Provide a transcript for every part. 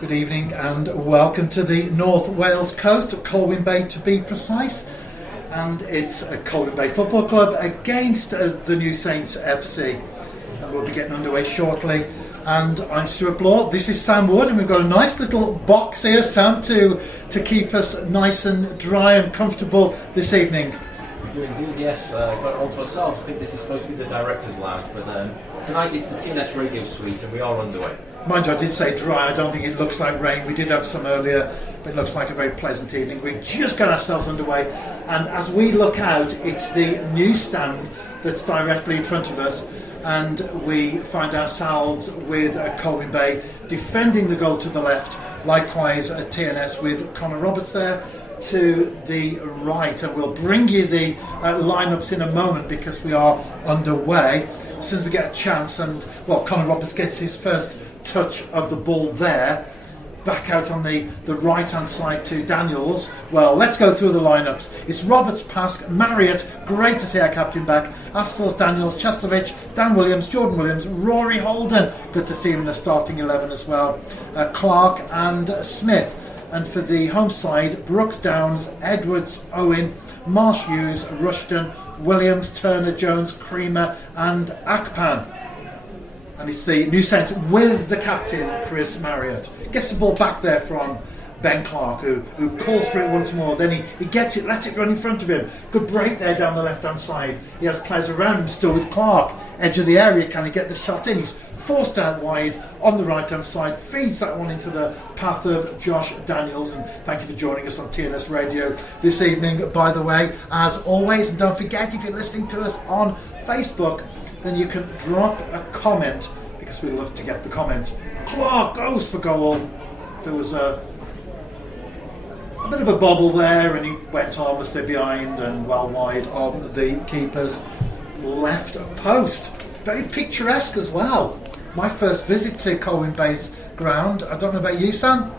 Good evening and welcome to the North Wales coast of Colwyn Bay, to be precise. And it's a Colwyn Bay Football Club against the New Saints FC. And we'll be getting underway shortly. And I'm Stuart Bloor, this is Sam Wood, and we've got a nice little box here, Sam, to keep us nice and dry and comfortable this evening. We do indeed, yes. Got it all to ourselves. I think this is supposed to be the director's lounge, but tonight it's the TNS radio suite and we are underway. Mind you, I did say dry. I don't think it looks like rain. We did have some earlier, but it looks like a very pleasant evening. We've just got ourselves underway, and as we look out, it's the newsstand that's directly in front of us, and we find ourselves with Colwyn Bay defending the goal to the left. Likewise at TNS with Connor Roberts there to the right, and we'll bring you the lineups in a moment because we are underway as soon as we get a chance. And well, Connor Roberts gets his first touch of the ball there, back out on the right hand side to Daniels. Well, let's go through the lineups. It's Roberts, Pask, Marriott, great to see our captain back, Astles, Daniels, Cheslovich, Dan Williams, Jordan Williams, Rory Holden, good to see him in the starting 11 as well, Clark and Smith. And for the home side, Brooks, Downs, Edwards, Owen, Marsh, Hughes, Rushton, Williams, Turner, Jones, Creamer and Akpan. And it's the New Saints with the captain, Chris Marriott. Gets the ball back there from Ben Clark, who calls for it once more. Then he gets it, lets it run in front of him. Good break there down the left-hand side. He has players around him still with Clark. Edge of the area, can he get the shot in? He's forced out wide on the right-hand side. Feeds that one into the path of Josh Daniels. And thank you for joining us on TNS Radio this evening, by the way, as always. And don't forget, if you're listening to us on Facebook, then you can drop a comment, because we love to get the comments. Clark goes for goal. There was a bit of a bobble there, and he went harmlessly behind and well wide of the keeper's left post. Very picturesque as well. My first visit to Colwyn Bay's ground. I don't know about you, Sam?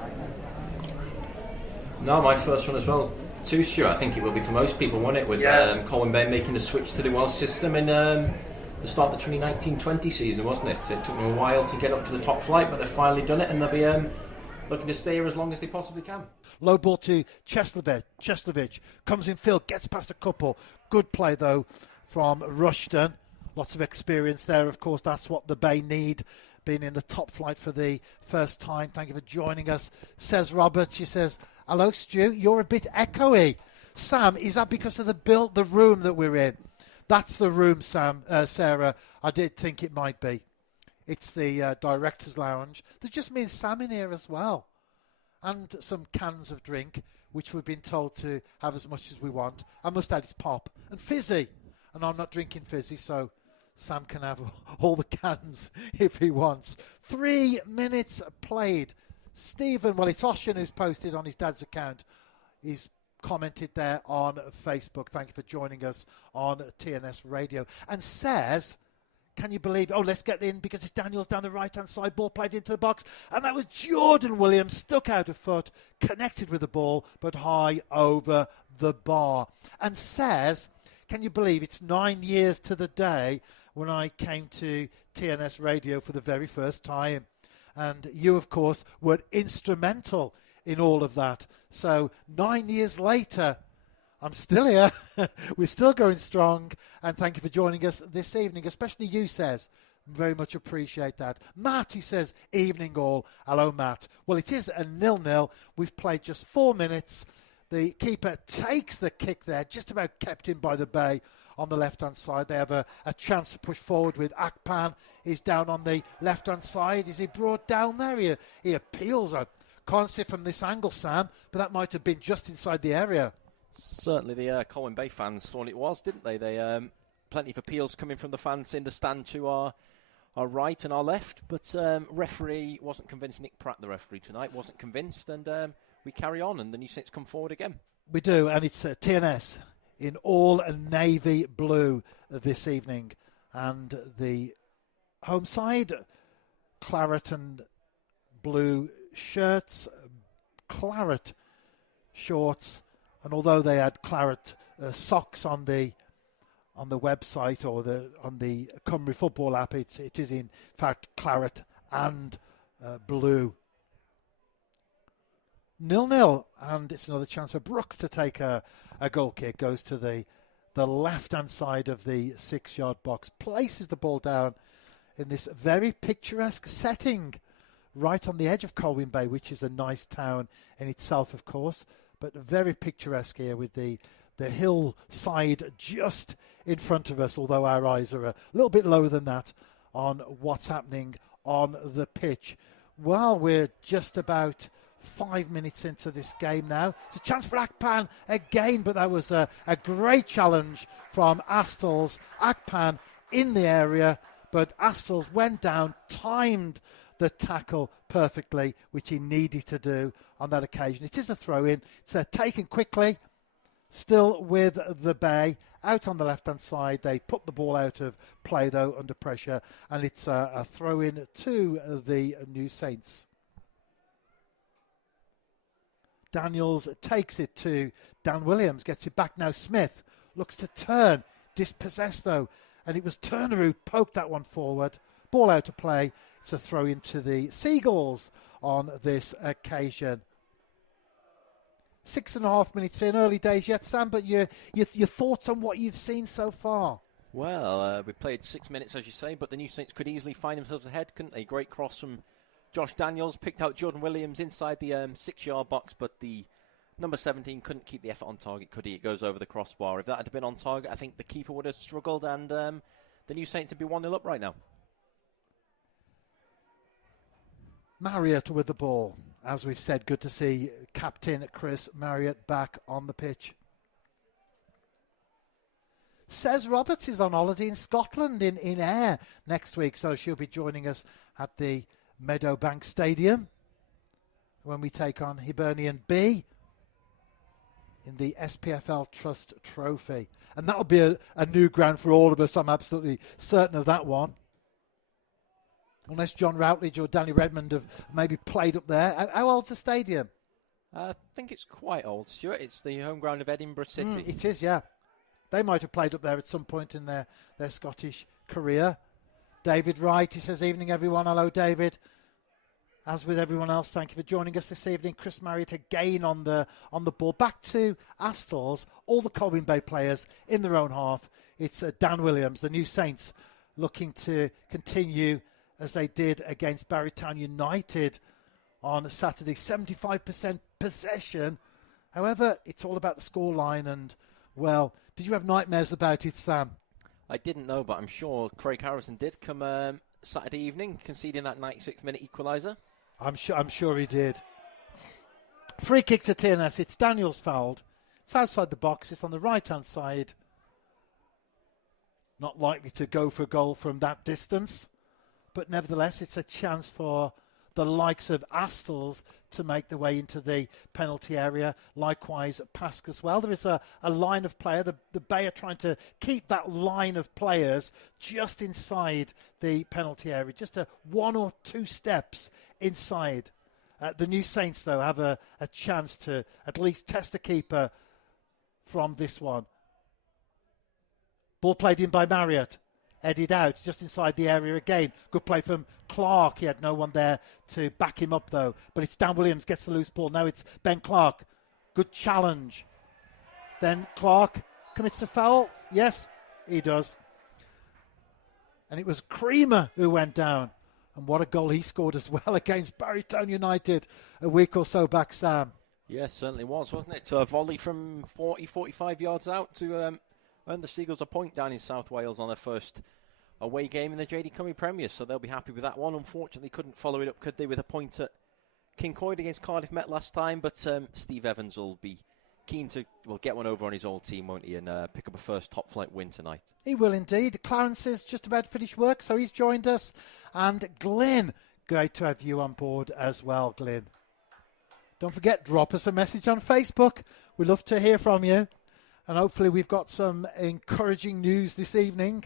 No, my first one as well too, Stuart. I think it will be for most people, won't it, with Colwyn Bay making the switch to the Welsh system in the start of the 2019-20 season, wasn't it? It took them a while to get up to the top flight, but they've finally done it, and they'll be looking to stay here as long as they possibly can. Low ball to Cheslovich comes in field, gets past a couple. Good play though from Rushton. Lots of experience there, of course. That's what the Bay need, being in the top flight for the first time. Thank you for joining us, says Robert. She says, hello Stu, you're a bit echoey. Sam, is that because of the room that we're in? That's the room, Sam, Sarah. I did think it might be. It's the director's lounge. There's just me and Sam in here as well. And some cans of drink, which we've been told to have as much as we want. I must add, it's pop and fizzy. And I'm not drinking fizzy, so Sam can have all the cans if he wants. 3 minutes played. Stephen, well, it's Oshin who's posted on his dad's account. He's commented there on Facebook. Thank you for joining us on TNS Radio. And says, can you believe, let's get in because it's Daniels down the right-hand side, ball played into the box, and that was Jordan Williams, stuck out a foot, connected with the ball, but high over the bar. And says, can you believe it's 9 years to the day when I came to TNS Radio for the very first time. And you, of course, were instrumental in all of that. So 9 years later, I'm still here. We're still going strong. And thank you for joining us this evening, especially you, says. Very much appreciate that. Matt, he says, evening all. Hello, Matt. Well, it is a 0-0. We've played just 4 minutes. The keeper takes the kick there, just about kept in by the Bay on the left-hand side. They have a chance to push forward with Akpan. He's down on the left-hand side. Is he brought down there? He appeals. I can't see from this angle, Sam, but that might have been just inside the area. Certainly the Colwyn Bay fans thought it was, didn't they? They plenty of appeals coming from the fans in the stand to our right and our left, but referee wasn't convinced. Nick Pratt, the referee tonight, wasn't convinced, and we carry on, and the New Saints come forward again. We do, and it's TNS in all navy blue this evening, and the home side, claret and blue shirts, claret shorts, and although they had claret socks on the website or on the Cymru football app, it is in fact claret and blue. 0-0, and it's another chance for Brooks to take a goal kick. Goes to the left-hand side of the 6-yard box, places the ball down in this very picturesque setting right on the edge of Colwyn Bay, which is a nice town in itself, of course, but very picturesque here with the hillside just in front of us, although our eyes are a little bit lower than that on what's happening on the pitch. Well, we're just about 5 minutes into this game now. It's a chance for Akpan again, but that was a great challenge from Astles. Akpan in the area, but Astles went down, timed the tackle perfectly, which he needed to do on that occasion. It is a throw-in. It's taken quickly, still with the Bay. Out on the left-hand side, they put the ball out of play, though, under pressure, and it's a throw-in to the New Saints. Daniels takes it to Dan Williams, gets it back now. Smith looks to turn, dispossessed though, and it was Turner who poked that one forward. Ball out of play. It's a throw into the Seagulls on this occasion. 6.5 minutes in, early days yet, Sam, but your thoughts on what you've seen so far? Well, we played 6 minutes, as you say, but the New Saints could easily find themselves ahead, couldn't they? Great cross from Josh Daniels, picked out Jordan Williams inside the 6-yard box, but the number 17 couldn't keep the effort on target, could he? It goes over the crossbar. If that had been on target, I think the keeper would have struggled, and the New Saints would be 1-0 up right now. Marriott with the ball. As we've said, good to see Captain Chris Marriott back on the pitch. Cez Roberts is on holiday in Scotland in Ayr next week, so she'll be joining us at the Meadowbank Stadium when we take on Hibernian B in the SPFL Trust Trophy. And that'll be a new ground for all of us. I'm absolutely certain of that one. Unless John Routledge or Danny Redmond have maybe played up there. How old's the stadium? I think it's quite old, Stuart. It's the home ground of Edinburgh City. It is, yeah. They might have played up there at some point in their Scottish career. David Wright, he says, evening everyone. Hello, David. As with everyone else, thank you for joining us this evening. Chris Marriott again on the ball. Back to Astles, all the Colwyn Bay players in their own half. It's Dan Williams, the New Saints, looking to continue as they did against Barrytown United on Saturday. 75% possession. However, it's all about the scoreline. And, well, did you have nightmares about it, Sam? I didn't know, but I'm sure Craig Harrison did come Saturday evening, conceding that 96th minute equaliser. I'm sure he did. Free kick to TNS. It's Daniels fouled. It's outside the box. It's on the right-hand side. Not likely to go for a goal from that distance. But nevertheless, it's a chance for the likes of Astles to make their way into the penalty area. Likewise, Pask as well. There is a line of player. The Bay are trying to keep that line of players just inside the penalty area, just one or two steps inside. The New Saints, though, have a chance to at least test the keeper from this one. Ball played in by Marriott. Headed out, just inside the area again. Good play from Clark. He had no one there to back him up, though. But it's Dan Williams gets the loose ball. Now it's Ben Clark. Good challenge. Then Clark commits a foul. Yes, he does. And it was Creamer who went down. And what a goal he scored as well against Barrytown United a week or so back, Sam. Yes, certainly was, wasn't it? A volley from 40, 45 yards out to earn the Seagulls a point down in South Wales on their first away game in the JD Cymru Premier, so they'll be happy with that one. Unfortunately, couldn't follow it up, could they, with a point at Kincoid against Cardiff Met last time, but Steve Evans will be keen to get one over on his old team, won't he, and pick up a first top-flight win tonight. He will indeed. Clarence is just about to finish work, so he's joined us. And Glyn, great to have you on board as well, Glyn. Don't forget, drop us a message on Facebook. We'd love to hear from you. And hopefully we've got some encouraging news this evening.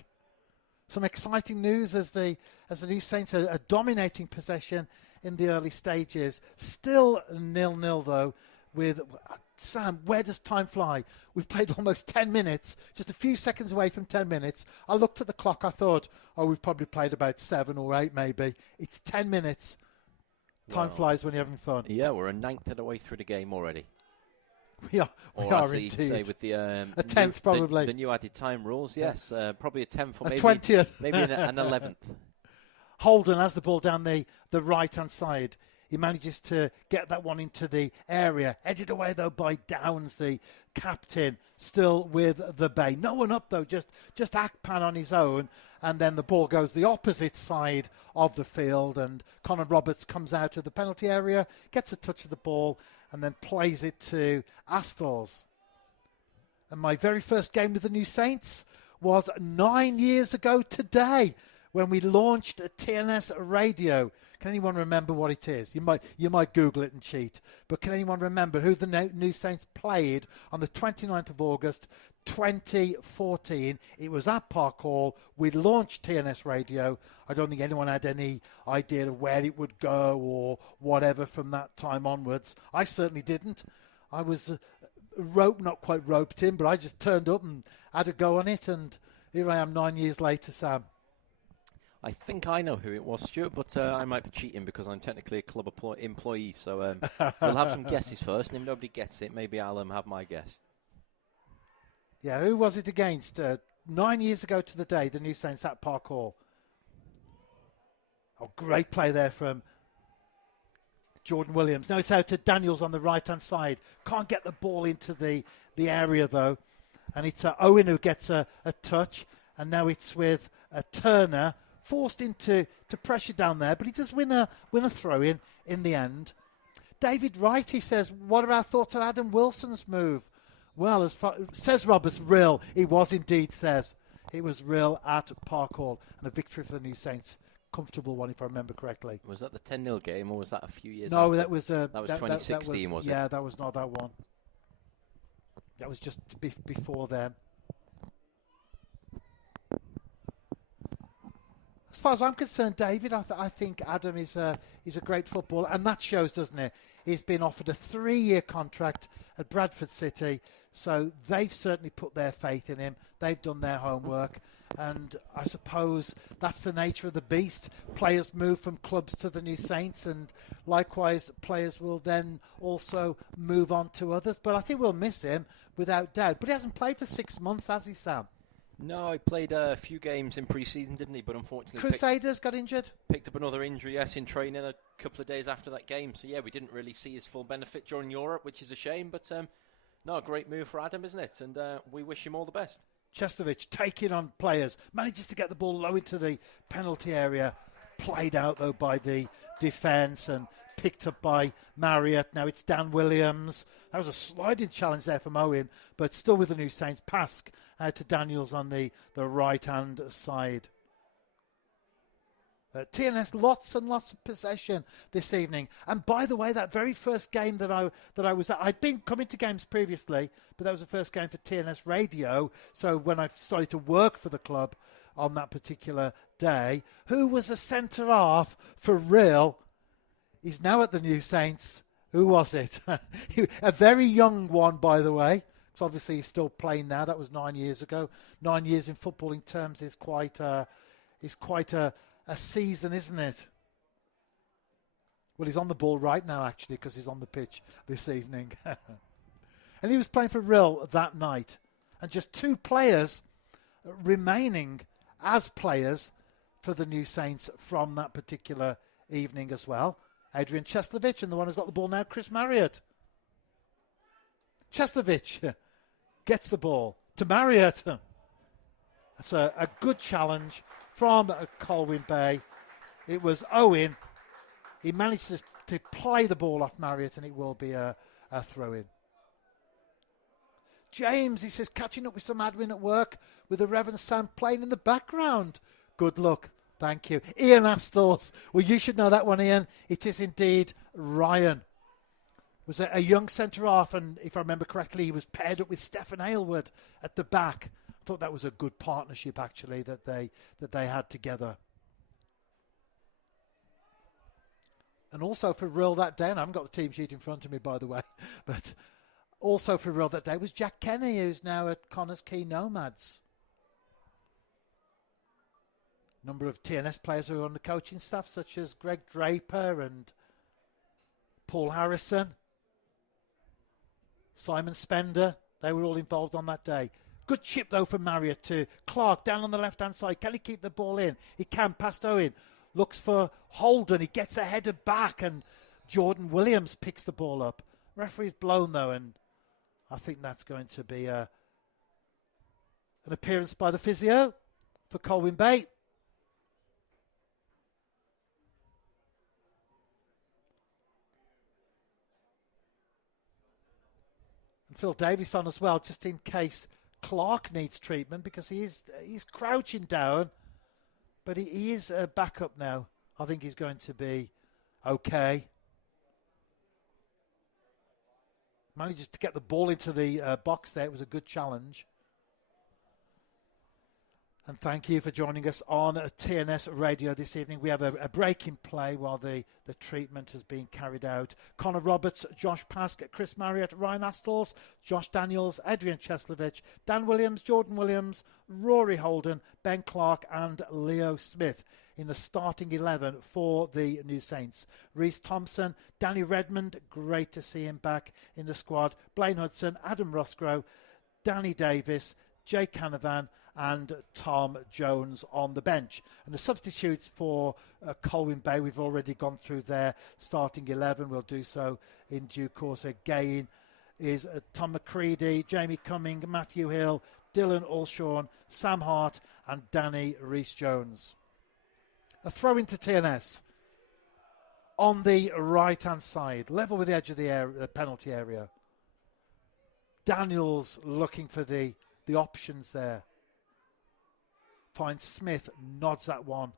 Some exciting news as the New Saints are dominating possession in the early stages. Still 0-0 though with... Sam, where does time fly? We've played almost 10 minutes, just a few seconds away from 10 minutes. I looked at the clock, I thought, we've probably played about 7 or 8 maybe. It's 10 minutes. Time flies when you're having fun. Yeah, we're a ninth of the way through the game already. We are indeed. Say with the a 10th probably. The new added time rules, yes, probably a 10th or a maybe 20th, maybe an 11th. Holden has the ball down the right hand side. He manages to get that one into the area. Headed away though by Downs, the captain, still with the Bay. No one up though, just Akpan on his own. And then the ball goes the opposite side of the field. And Conor Roberts comes out of the penalty area, gets a touch of the ball, and then plays it to Astles. And my very first game with the New Saints was 9 years ago today, when we launched a TNS radio. Can anyone remember what it is? You might Google it and cheat. But can anyone remember who the New Saints played on the 29th of August 2014? It was at Park Hall. We launched TNS radio. I don't think anyone had any idea of where it would go or whatever from that time onwards. I certainly didn't. I was not quite roped in, but I just turned up and had a go on it. And here I am 9 years later, Sam. I think I know who it was, Stuart, but I might be cheating because I'm technically a club employee. So we'll have some guesses first, and if nobody gets it, maybe I'll have my guess. Yeah, who was it against? 9 years ago to the day, the New Saints at Park Hall. Oh, great play there from Jordan Williams. Now it's out to Daniels on the right-hand side. Can't get the ball into the area, though. And it's Owen who gets a touch. And now it's with Turner, forced into pressure down there, but he does win a throw-in the end. David Wright, he says, what are our thoughts on Adam Wilson's move? Well, says Roberts, real. He was indeed, says. It was real at Park Hall. And a victory for the New Saints. Comfortable one, if I remember correctly. Was that the 10-0 game, or was that a few years No, after? that was 2016, was it? Yeah, that was not that one. That was just before then. As far as I'm concerned, David, I think Adam is a great footballer, and that shows, doesn't it? He's been offered a 3-year contract at Bradford City, so they've certainly put their faith in him. They've done their homework, and I suppose that's the nature of the beast. Players move from clubs to the New Saints, and likewise, players will then also move on to others. But I think we'll miss him, without doubt. But he hasn't played for 6 months, has he, Sam? No, he played a few games in pre-season, didn't he? But unfortunately, Crusaders got injured. Picked up another injury, yes, in training a couple of days after that game. So yeah, we didn't really see his full benefit during Europe, which is a shame. But no, a great move for Adam, isn't it? And we wish him all the best. Chestovic taking on players, manages to get the ball low into the penalty area. Played out though by the defence and picked up by Marriott. Now it's Dan Williams. That was a sliding challenge there from Owen, but still with the New Saints. Pask out to Daniels on the right-hand side. TNS, lots and lots of possession this evening. And by the way, that very first game that I was at, I'd been coming to games previously, but that was the first game for TNS Radio. So when I started to work for the club on that particular day, who was a centre-half for real? He's now at the New Saints. Who was it? A very young one, by the way. Because obviously he's still playing now. That was 9 years ago. 9 years in footballing terms is quite a season, isn't it? Well, he's on the ball right now, actually, because he's on the pitch this evening. And he was playing for Rill that night. And just 2 players remaining as players for the New Saints from that particular evening as well. Adrian Cheslovic, and the one who's got the ball now, Chris Marriott. Cheslovic gets the ball to Marriott. That's a good challenge from Colwyn Bay. It was Owen. He managed to play the ball off Marriott, and it will be a throw-in. James, he says, catching up with some admin at work with the Reverend Sam playing in the background. Good luck. Thank you. Ian Astles. Well, you should know that one, Ian. It is indeed Ryan. Was a young centre-half, and if I remember correctly, he was paired up with Stefan Aylward at the back. I thought that was a good partnership, actually, that they had together. And also for Rill that day, and I haven't got the team sheet in front of me, by the way, but also for Rill that day was Jack Kenny, who's now at Connors Quay Nomads. Number of TNS players who are on the coaching staff, such as Greg Draper and Paul Harrison, Simon Spender, they were all involved on that day. Good chip though from Marriott to Clark down on the left hand side. Can he keep the ball in? He can, past Owen. Looks for Holden. He gets a header back and Jordan Williams picks the ball up. Referee's blown though, and I think that's going to be an appearance by the physio for Colwyn Bay. And Phil Davies on as well, just in case Clark needs treatment, because he's crouching down, but he is back up now. I think he's going to be okay. Manages to get the ball into the box there. It was a good challenge. And thank you for joining us on TNS Radio this evening. We have a break in play while the treatment has been carried out. Connor Roberts, Josh Pask, Chris Marriott, Ryan Astles, Josh Daniels, Adrian Cheslevich, Dan Williams, Jordan Williams, Rory Holden, Ben Clark and Leo Smith in the starting 11 for the New Saints. Reece Thompson, Danny Redmond, great to see him back in the squad. Blaine Hudson, Adam Roscoe, Danny Davis, Jay Canavan and Tom Jones on the bench. And the substitutes for Colwyn Bay, we've already gone through their starting 11. We'll do so in due course again. Is Tom McCready, Jamie Cumming, Matthew Hill, Dylan Alshorn, Sam Hart and Danny Rees-Jones. A throw into TNS on the right-hand side, level with the edge of the penalty area. Daniels looking for the options there. Finds Smith, nods that one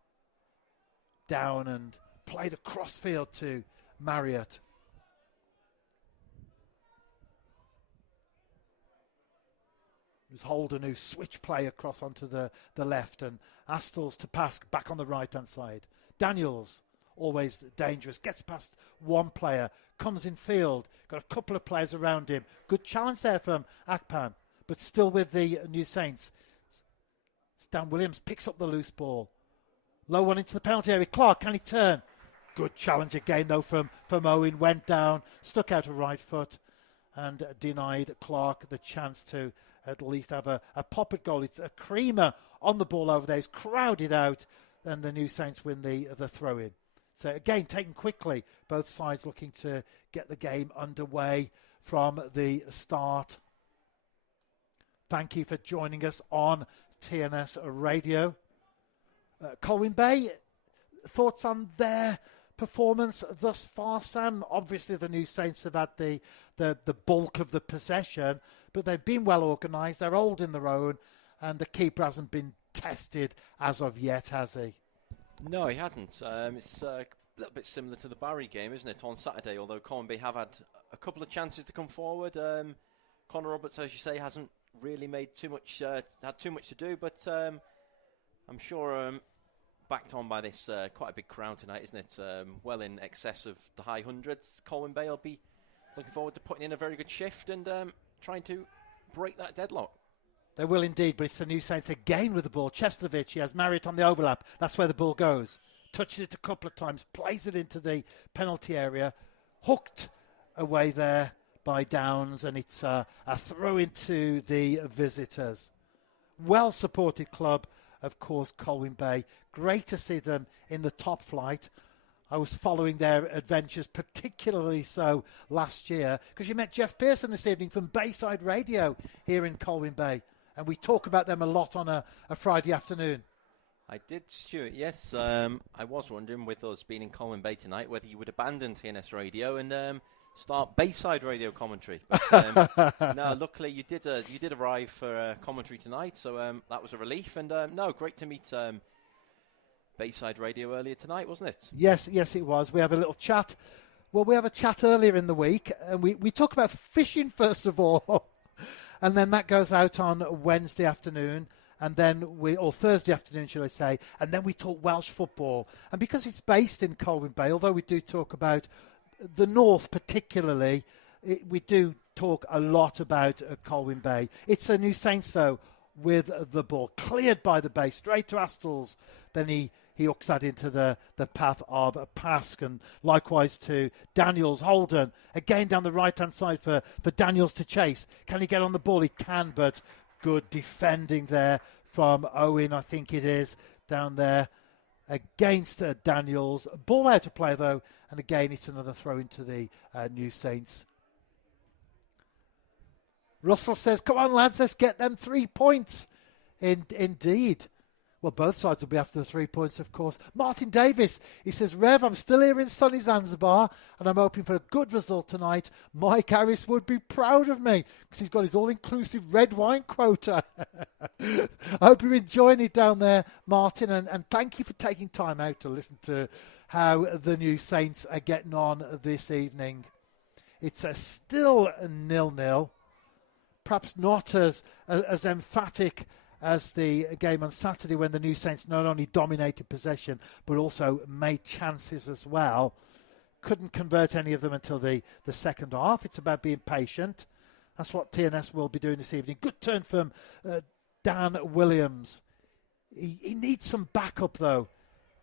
down and played across field to Marriott. It was Holden who switched play across onto the left, and Astles to Pask back on the right-hand side. Daniels, always dangerous, gets past one player, comes in field, got a couple of players around him. Good challenge there from Akpan, but still with the New Saints. Stan Williams picks up the loose ball. Low one into the penalty area. Clark, can he turn? Good challenge again, though, from Owen. Went down, stuck out a right foot, and denied Clark the chance to at least have a pop at goal. It's a creamer on the ball over there. It's crowded out, and the New Saints win the throw-in. So, again, taken quickly. Both sides looking to get the game underway from the start. Thank you for joining us on TNS Radio. Colwyn Bay, thoughts on their performance thus far, Sam? Obviously the New Saints have had the bulk of the possession, but they've been well organised, they're old in their own, and the keeper hasn't been tested as of yet, has he? No, he hasn't. It's a little bit similar to the Barry game, isn't it, on Saturday, although Colwyn Bay have had a couple of chances to come forward. Connor Roberts, as you say, hasn't really made too much, had too much to do, but I'm sure backed on by this quite a big crowd tonight, isn't it? Well in excess of the high hundreds. Colwyn Bay will be looking forward to putting in a very good shift and trying to break that deadlock. They will indeed, but it's the New Saints again with the ball. Cheslevich, he has Marriott on the overlap. That's where the ball goes. Touches it a couple of times, plays it into the penalty area, hooked away there by Downs, and it's a throw into the visitors. Well-supported club, of course, Colwyn Bay. Great to see them in the top flight. I was following their adventures, particularly so last year, because you met Jeff Pearson this evening from Bayside Radio here in Colwyn Bay, and we talk about them a lot on a Friday afternoon. I did, Stuart, yes. I was wondering, with us being in Colwyn Bay tonight, whether you would abandon TNS Radio and start Bayside Radio commentary. But, no, luckily you did arrive for commentary tonight, so that was a relief. And no, great to meet Bayside Radio earlier tonight, wasn't it? Yes, it was. We have a little chat. Well, we have a chat earlier in the week, and we talk about fishing first of all, and then that goes out on Wednesday afternoon. And then or Thursday afternoon, should I say, and then we talk Welsh football. And because it's based in Colwyn Bay, although we do talk about the north particularly, we do talk a lot about Colwyn Bay. It's the New Saints, though, with the ball. Cleared by the Bay, straight to Astles. Then he he hooks that into the path of Pask, and likewise to Daniels. Holden again down the right-hand side for Daniels to chase. Can he get on the ball? He can, but good defending there from Owen, I think it is, down there against Daniels. Ball out of play, though, and again it's another throw into the New Saints. Russell says, come on, lads, let's get them 3 points. Indeed. Well, both sides will be after the 3 points, of course. Martin Davis, he says, Rev, I'm still here in sunny Zanzibar, and I'm hoping for a good result tonight. Mike Harris would be proud of me, because he's got his all-inclusive red wine quota. I hope you're enjoying it down there, Martin, and thank you for taking time out to listen to how the New Saints are getting on this evening. It's still 0-0. Perhaps not as emphatic as the game on Saturday, when the New Saints not only dominated possession but also made chances as well. Couldn't convert any of them until the second half. It's about being patient. That's what TNS will be doing this evening. Good turn from Dan Williams. He needs some backup, though.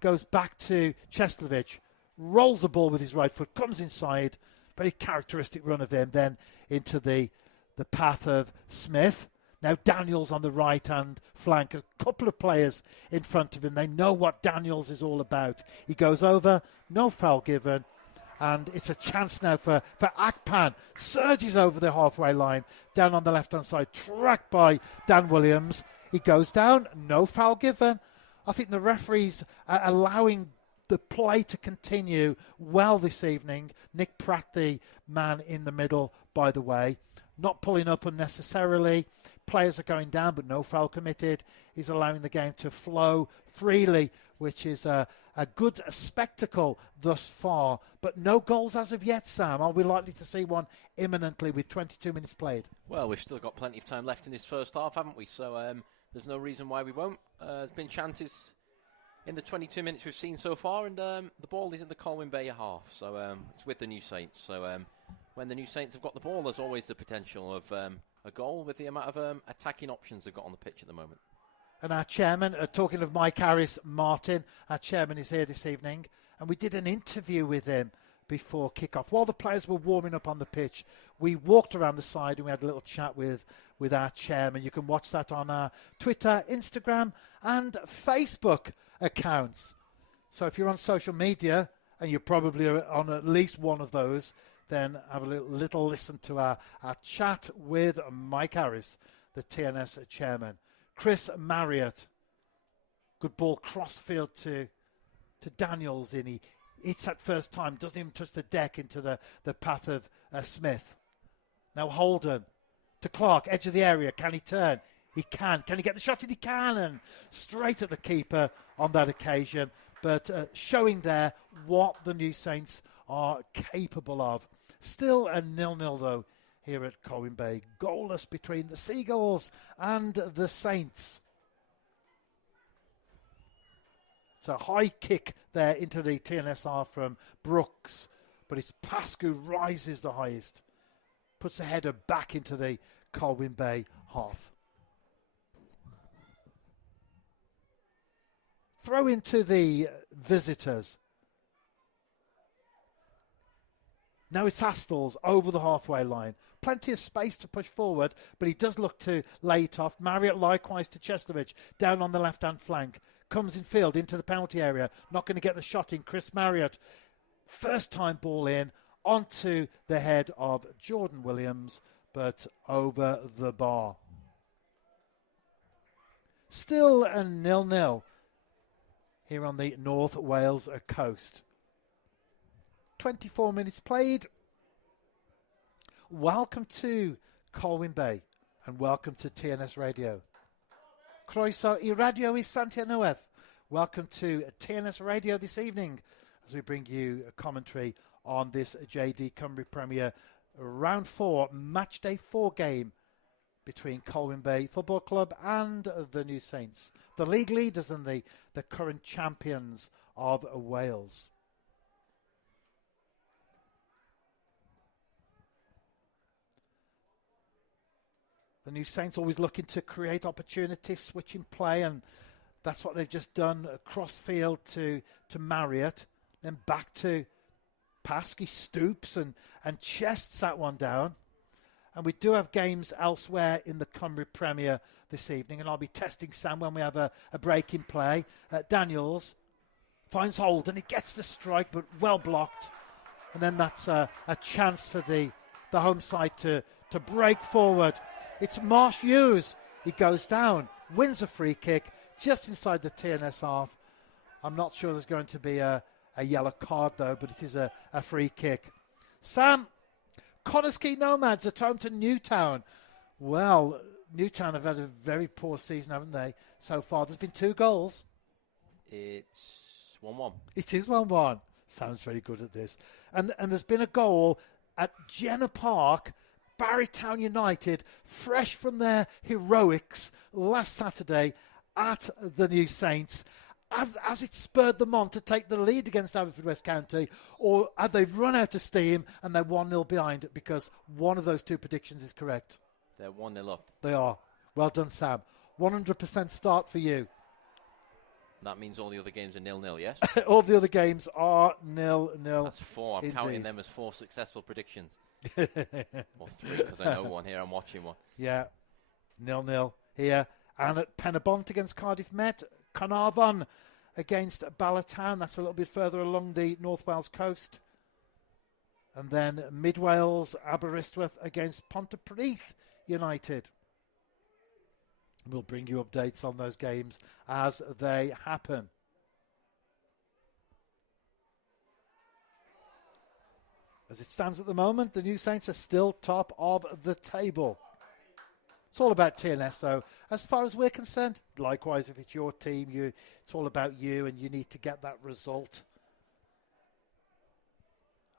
Goes back to Cheslovich, rolls the ball with his right foot, comes inside. Very characteristic run of him. Then into the path of Smith. Now Daniels on the right-hand flank. A couple of players in front of him. They know what Daniels is all about. He goes over, no foul given. And it's a chance now for Akpan. Surges over the halfway line, down on the left-hand side, tracked by Dan Williams. He goes down, no foul given. I think the referees are allowing the play to continue well this evening. Nick Pratt, the man in the middle, by the way. Not pulling up unnecessarily. Players are going down, but no foul committed. He's allowing the game to flow freely, which is a good spectacle thus far. But no goals as of yet, Sam. Are we likely to see one imminently with 22 minutes played? Well, we've still got plenty of time left in this first half, haven't we? So there's no reason why we won't. There's been chances in the 22 minutes we've seen so far, and the ball is in the Colwyn Bay half. So it's with the New Saints. So when the New Saints have got the ball, there's always the potential of a goal with the amount of attacking options they've got on the pitch at the moment. And our chairman, talking of Mike Harris, Martin, our chairman is here this evening, and we did an interview with him before kick-off. While the players were warming up on the pitch, we walked around the side and we had a little chat with our chairman. You can watch that on our Twitter, Instagram and Facebook accounts. So if you're on social media, and you're probably on at least one of those, then have a little listen to our chat with Mike Harris, the TNS chairman. Chris Marriott, good ball crossfield to Daniels, and he hits that first time, doesn't even touch the deck into the path of Smith. Now Holden to Clark, edge of the area. Can he turn? He can. Can he get the shot in? He can, and straight at the keeper on that occasion. But showing there what the New Saints are capable of. Still a 0-0 though here at Colwyn Bay. Goalless between the Seagulls and the Saints. It's a high kick there into the TNSR from Brooks, but it's Pask who rises the highest. Puts the header back into the Colwyn Bay half. Throw into the visitors. Now it's Astles over the halfway line. Plenty of space to push forward, but he does look to lay it off. Marriott likewise to Cheslovich, down on the left-hand flank. Comes in field into the penalty area. Not going to get the shot in. Chris Marriott. First time ball in. Onto the head of Jordan Williams, but over the bar. Still a 0-0 here on the North Wales coast. 24 minutes played. Welcome to Colwyn Bay and welcome to TNS Radio. Croeso I radio I Santianueth. Welcome to TNS Radio this evening as we bring you a commentary on this JD Cymru Premier Round 4 Match Day 4 game between Colwyn Bay Football Club and the New Saints, the league leaders and the current champions of Wales. The New Saints always looking to create opportunities, switching play, and That's what they've just done. Cross field to Marriott, then back to Pask. He stoops and chests that one down. And we do have games elsewhere in the Cymru Premier this evening, and I'll be testing Sam when we have a break in play. Daniels finds hold and he gets the strike, but well blocked. And then that's a chance for the home side to break forward. It's Marsh Hughes. He goes down, wins a free kick just inside the TNS half. I'm not sure there's going to be a yellow card though, but it is a free kick. Sam, Connorskey Nomads at home to Newtown. Well, Newtown have had a very poor season, haven't they, so far? There's been 2 goals. It's 1-1. It is 1-1. Sounds very good at this. And there's been a goal at Jenner Park. Barrytown United, fresh from their heroics last Saturday at the New Saints. Has it spurred them on to take the lead against Haverfordwest County, or have they run out of steam and they're 1-0 behind? Because one of those 2 predictions is correct. They're 1-0 up. They are. Well done, Sam. 100% start for you. That means all the other games are 0-0, yes? All the other games are 0-0. That's 4. I'm indeed. counting them as 4 successful predictions. Or 3, because I know one here. I'm watching one. Yeah, 0-0 here. And at Penabont against Cardiff Met. Carnarvon against Ballatown. That's a little bit further along the North Wales coast. And then Mid Wales, Aberystwyth against Pontypridd United. We'll bring you updates on those games as they happen. As it stands at the moment, the New Saints are still top of the table. It's all about TNS, though. As far as we're concerned, likewise, if it's your team, it's all about you, and you need to get that result.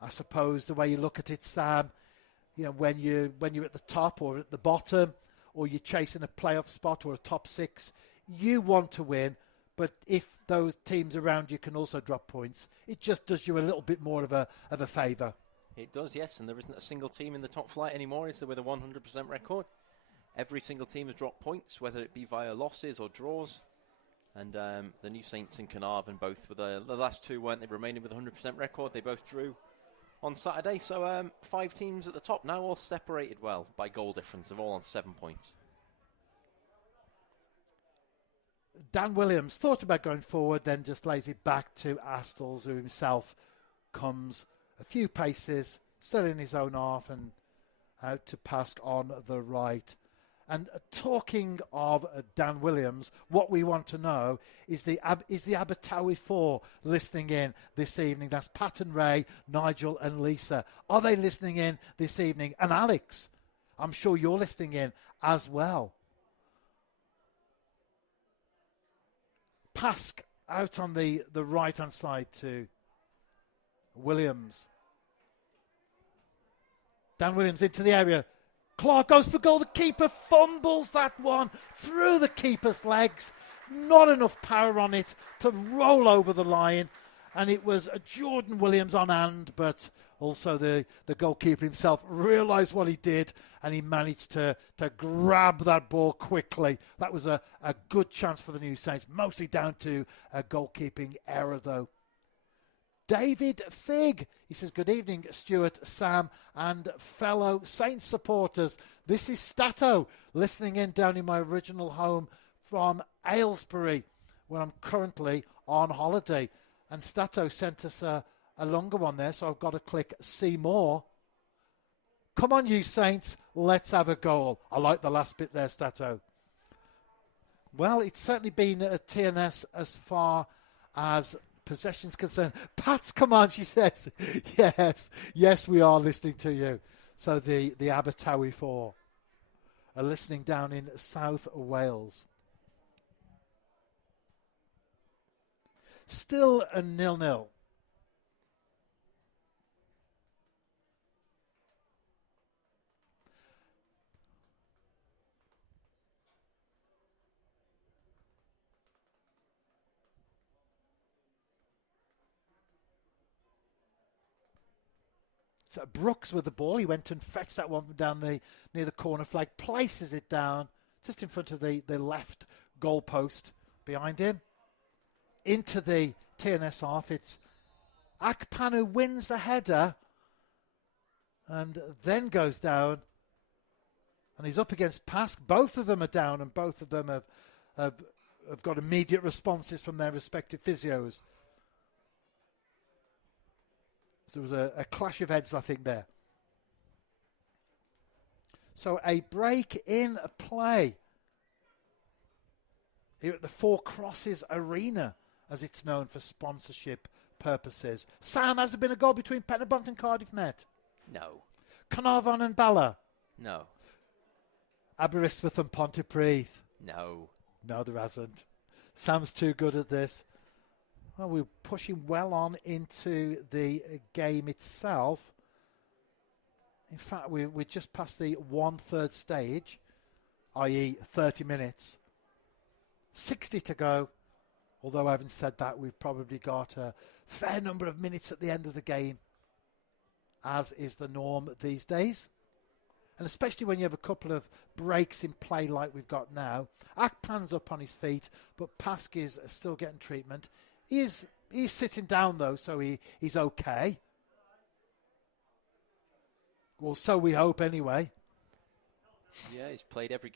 I suppose the way you look at it, Sam, when you're at the top or at the bottom, or you're chasing a playoff spot or a top 6, you want to win. But if those teams around you can also drop points, it just does you a little bit more of a favour. It does, yes, and there isn't a single team in the top flight anymore, is there, with a 100% record? Every single team has dropped points, whether it be via losses or draws. And the New Saints and Carnarvon both, with the last 2, weren't they, remaining with a 100% record? They both drew on Saturday. So 5 teams at the top now, all separated well by goal difference, of all on 7 points. Dan Williams thought about going forward, then just lays it back to Astles, who himself comes a few paces, still in his own half, and out to Pask on the right. And talking of Dan Williams, what we want to know is the Abertawe 4 listening in this evening. That's Pat and Ray, Nigel and Lisa. Are they listening in this evening? And Alex, I'm sure you're listening in as well. Pask out on the right-hand side to Williams. Dan Williams into the area. Clark goes for goal. The keeper fumbles that one through the keeper's legs. Not enough power on it to roll over the line. And it was Jordan Williams on hand, but also the goalkeeper himself realised what he did, and he managed to grab that ball quickly. That was a good chance for the New Saints, mostly down to a goalkeeping error, though. David Figg, he says, good evening, Stuart, Sam, and fellow Saints supporters. This is Stato, listening in down in my original home from Aylesbury, where I'm currently on holiday. And Stato sent us a longer one there, so I've got to click see more. Come on, you Saints, let's have a goal. I like the last bit there, Stato. Well, it's certainly been a TNS as far as possession's concerned. Pat's, come on, she says. Yes, we are listening to you. So the Abertawe 4 are listening down in South Wales. Still a 0-0. So Brooks with the ball. He went and fetched that one down near the corner flag, places it down just in front of the left goal post behind him. Into the TNS half. It's Akpan who wins the header and then goes down. And he's up against Pask. Both of them are down and both of them have got immediate responses from their respective physios. So there was a clash of heads, I think, there. So a break in play here at the Four Crosses Arena, as it's known for sponsorship purposes. Sam, has there been a goal between Penybont and Cardiff Met? No. Carnarvon and Bala? No. Aberystwyth and Pontypridd? No. No, there hasn't. Sam's too good at this. Well, we're pushing well on into the game itself. In fact, we're just past the 1/3 stage, i.e. 30 minutes. 60 to go. Although having said that, we've probably got a fair number of minutes at the end of the game, as is the norm these days. And especially when you have a couple of breaks in play like we've got now. Akpan's up on his feet, but Pask is still getting treatment. He's sitting down, though, so he's okay. Well, so we hope anyway. Yeah, he's played every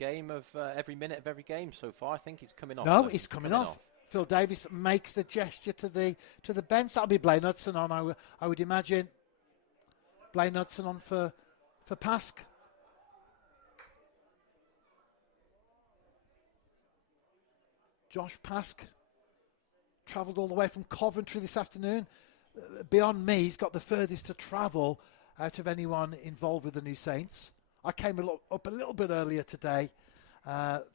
minute of every game so far. I think he's coming off. No, he's coming off. Phil Davies makes the gesture to the bench. That'll be Blaine Hudson on, I would imagine. Blaine Hudson on for Pask. Josh Pask travelled all the way from Coventry this afternoon. Beyond me, he's got the furthest to travel out of anyone involved with the New Saints. I came up a little bit earlier today.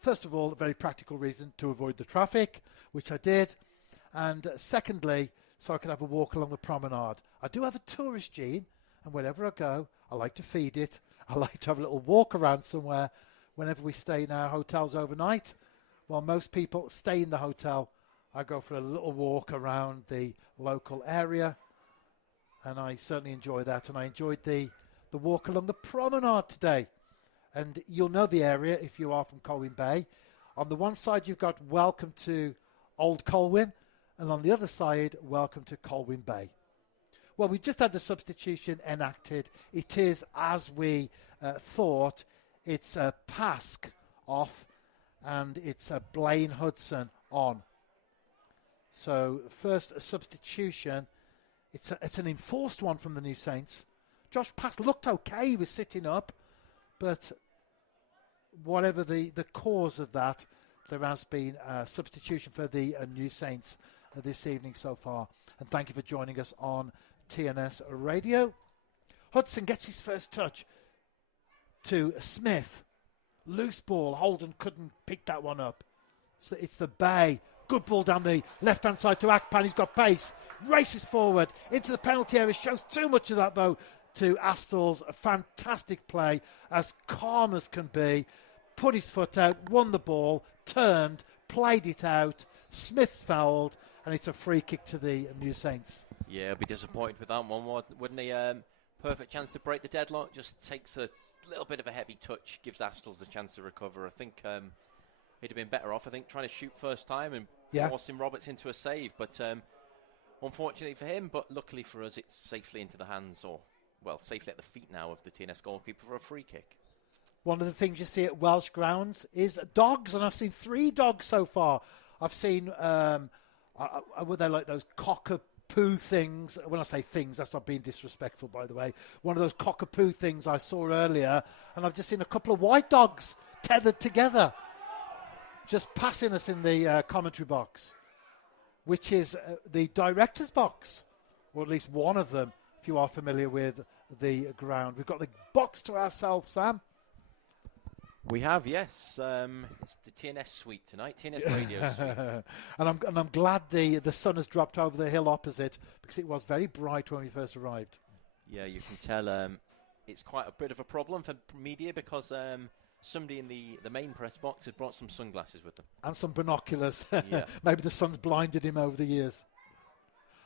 First of all, a very practical reason, to avoid the traffic, which I did. And secondly, so I could have a walk along the promenade. I do have a tourist gene, and wherever I go, I like to feed it. I like to have a little walk around somewhere whenever we stay in our hotels overnight. While most people stay in the hotel, I go for a little walk around the local area, and I certainly enjoy that. And I enjoyed the walk along the promenade today. And you'll know the area if you are from Colwyn Bay. On the one side, you've got welcome to Old Colwyn, and on the other side, welcome to Colwyn Bay. Well, we just had the substitution enacted. It is, as we thought, it's Pask off, and it's Blaine Hudson on. So first substitution, it's an enforced one from the New Saints. Josh Pask looked okay, he was sitting up, but whatever the cause of that, there has been a substitution for the New Saints this evening so far. And thank you for joining us on TNS Radio. Hudson gets his first touch to Smith. Loose ball. Holden couldn't pick that one up. So it's the Bay. Good ball down the left-hand side to Akpan. He's got pace. Races forward into the penalty area. Shows too much of that, though, to Astles. A fantastic play. As calm as can be. Put his foot out. Won the ball. Turned. Played it out. Smith's fouled. And it's a free kick to the New Saints. Yeah, I'll be disappointed with that one, wouldn't he? Perfect chance to break the deadlock. Just takes a little bit of a heavy touch. Gives Astles the chance to recover. I think he'd have been better off, trying to shoot first time and forcing Roberts into a save. But unfortunately for him, but luckily for us, it's safely into the hands, safely at the feet now of the TNS goalkeeper for a free kick. One of the things you see at Welsh grounds is dogs, and I've seen 3 dogs so far. I've seen, were they like those cockapoo things? When I say things, that's not being disrespectful, by the way. One of those cockapoo things I saw earlier, and I've just seen a couple of white dogs tethered together, just passing us in the commentary box, which is the director's box, or at least one of them, if you are familiar with the ground. We've got the box to ourselves, Sam. We have, yes. It's the TNS suite tonight, TNS radio suite. and I'm glad the sun has dropped over the hill opposite, because it was very bright when we first arrived. Yeah, you can tell it's quite a bit of a problem for media, because somebody in the main press box had brought some sunglasses with them. And some binoculars. Yeah. Maybe the sun's blinded him over the years.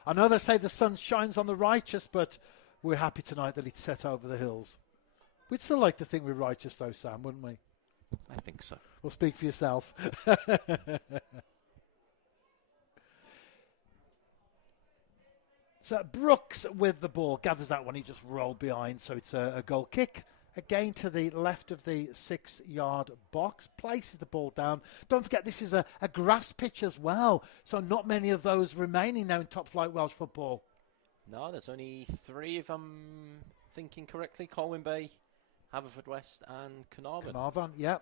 I know they say the sun shines on the righteous, but we're happy tonight that it's set over the hills. We'd still like to think we're righteous, though, Sam, wouldn't we? I think so. Well, speak for yourself. So Brooks with the ball, gathers that one, he just rolled behind, so it's a goal kick. Again to the left of the 6-yard box, places the ball down. Don't forget this is a grass pitch as well, so not many of those remaining now in top flight Welsh football. No, there's only 3 if I'm thinking correctly. Colwyn Bay, Haverfordwest and Carnarvon. Carnarvon, yeah.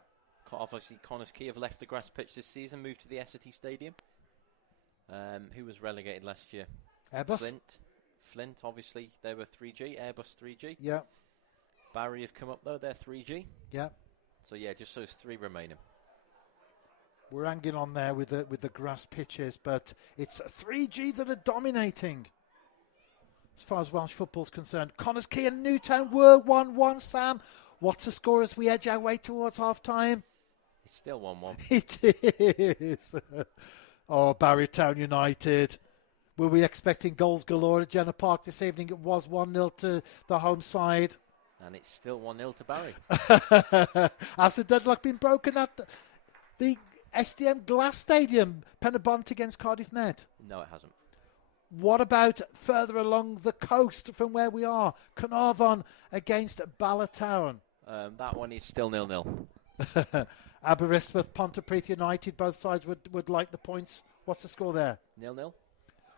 Obviously Connah's Quay have left the grass pitch this season, moved to the Essity Stadium. Who was relegated last year? Airbus. Flint, obviously, they were 3G, Airbus 3G. Yeah. Barry have come up though, they're 3G. Yeah. So yeah, just those 3 remaining. We're hanging on there with the grass pitches, but it's 3G that are dominating. As far as Welsh football's concerned, Connah's Quay and Newtown were 1-1, Sam. What's the score as we edge our way towards half-time? It's still 1-1. It is. Oh, Barrytown United. Were we expecting goals galore at Jenner Park this evening? It was 1-0 to the home side. And it's still 1-0 to Barry. Has the deadlock been broken at the SDM Glass Stadium, Penabont against Cardiff Met? No, it hasn't. What about further along the coast from where we are? Carnarvon against Ballatown. That one is still 0-0. Aberystwyth, Pontypridd United, both sides would like the points. What's the score there? 0-0.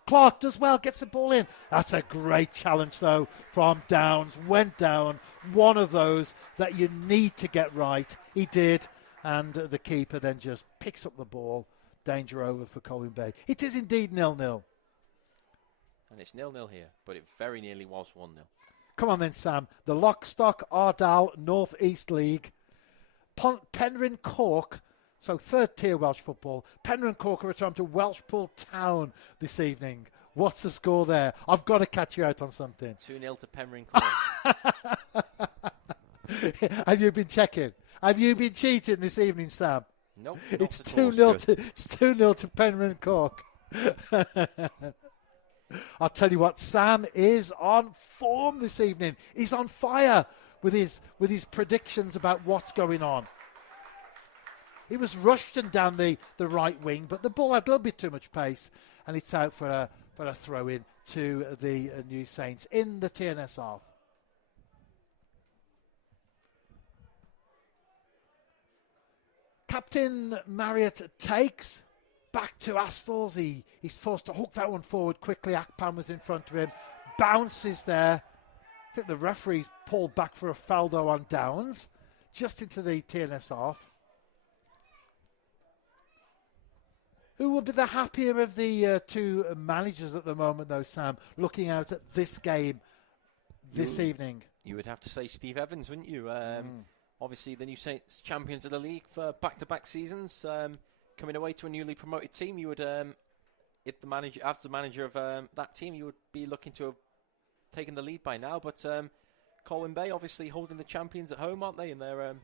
Clark does well, gets the ball in. That's a great challenge, though, from Downs. Went down. One of those that you need to get right. He did. And the keeper then just picks up the ball. Danger over for Colwyn Bay. It is indeed 0-0. And it's 0-0 here, but it very nearly was 1-0. Come on then, Sam. The Lockstock Ardal North East League. Penryn Cork, so third tier Welsh football. Penryn Cork are returned to Welshpool Town this evening. What's the score there? I've got to catch you out on something. 2-0 to Penryn Cork. Have you been checking? Have you been cheating this evening, Sam? Nope. It's 2-0 to Penryn Cork. I'll tell you what, Sam is on form this evening. He's on fire with his predictions about what's going on. He was rushed and down the right wing, but the ball had a little bit too much pace, and it's out for a throw-in to the New Saints in the TNS half. Captain Marriott takes back to Astles. He's forced to hook that one forward quickly. Akpan was in front of him. Bounces there. I think the referee's pulled back for a foul though on Downs. Just into the TNS half. Who will be the happier of the two managers at the moment though, Sam, looking out at this game this evening? You would have to say Steve Evans, wouldn't you? Obviously the New Saints champions of the league for back-to-back seasons. Coming away to a newly promoted team, you would, if the manager, as the manager of that team, you would be looking to have taken the lead by now. But Colwyn Bay obviously holding the champions at home, aren't they, in their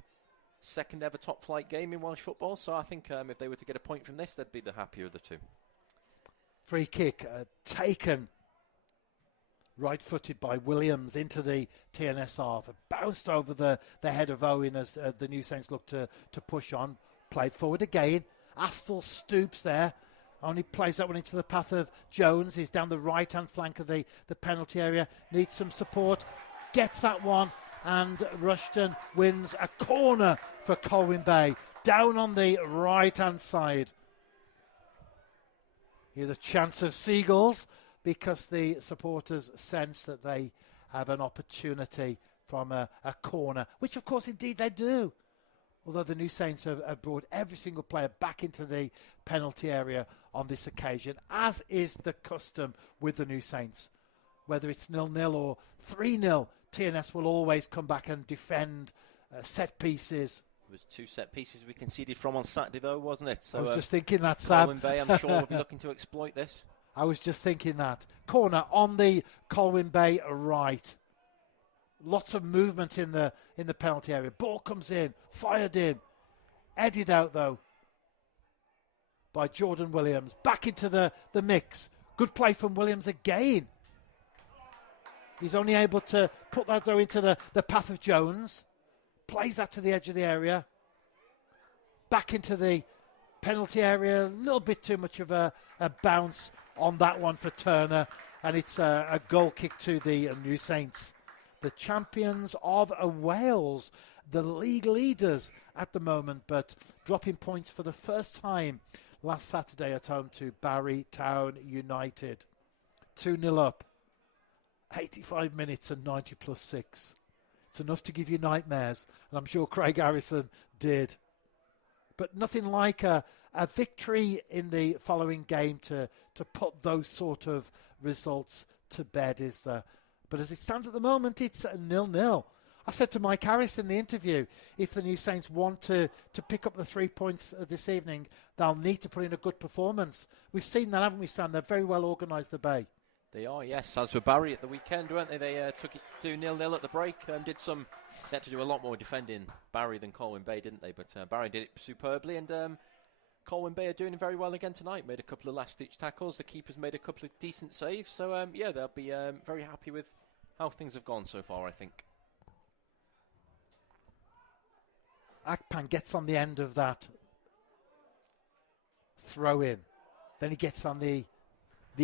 second ever top flight game in Welsh football. So I think if they were to get a point from this, they'd be the happier of the two. Free kick taken right-footed by Williams into the TNS half. It bounced over the head of Owen as the New Saints look to push on. Played forward again. Astle stoops there. Only plays that one into the path of Jones. He's down the right-hand flank of the penalty area. Needs some support. Gets that one. And Rushton wins a corner for Colwyn Bay. Down on the right-hand side. Here's a chance of seagulls because the supporters sense that they have an opportunity from a corner, which of course indeed they do. Although the New Saints have brought every single player back into the penalty area on this occasion, as is the custom with the New Saints. Whether it's 0-0 or 3-0, TNS will always come back and defend set pieces. It was 2 set pieces we conceded from on Saturday, though, wasn't it? So, I was just thinking that, Sam. Colwyn Bay, I'm sure, will be looking to exploit this. I was just thinking that. Corner on the Colwyn Bay right. Lots of movement in the penalty area. Ball comes in, fired in, edged out though by Jordan Williams. Back into the mix. Good play from Williams again. He's only able to put that though into the path of Jones. Plays that to the edge of the area. Back into the penalty area. A little bit too much of a bounce on that one for Turner, and it's a goal kick to the New Saints, the champions of Wales, the league leaders at the moment, but dropping points for the first time last Saturday at home to Barry Town United. 2-0 up, 85 minutes and 90 plus 6. It's enough to give you nightmares, and I'm sure Craig Harrison did. But nothing like a victory in the following game to put those sort of results to bed, is there? But as it stands at the moment, it's 0-0. I said to Mike Harris in the interview, if the New Saints want to pick up the 3 points this evening, they'll need to put in a good performance. We've seen that, haven't we, Sam? They're very well organised, the Bay. They are, yes. As for Barry at the weekend, weren't they? They took it to 0-0 at the break. They had to do a lot more defending Barry than Colwyn Bay, didn't they? But Barry did it superbly, and Colwyn Bay are doing very well again tonight. Made a couple of last-ditch tackles. The keeper's made a couple of decent saves. So, they'll be very happy with how things have gone so far, I think. Akpan gets on the end of that throw-in. Then he gets on the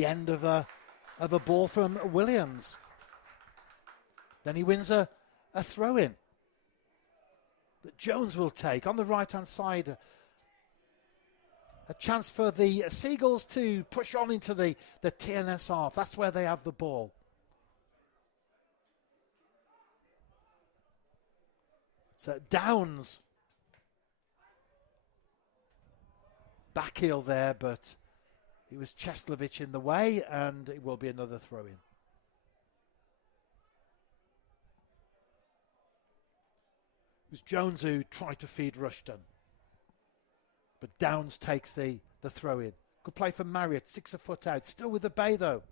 end of a ball from Williams. Then he wins a throw-in that Jones will take on the right-hand side. A chance for the Seagulls to push on into the TNS half. That's where they have the ball. So Downs. Back heel there, but it was Cheslovich in the way, and it will be another throw-in. It was Jones who tried to feed Rushton, but Downs takes the throw-in. Good play from Marriott, 6 a foot out. Still with the Bay, though.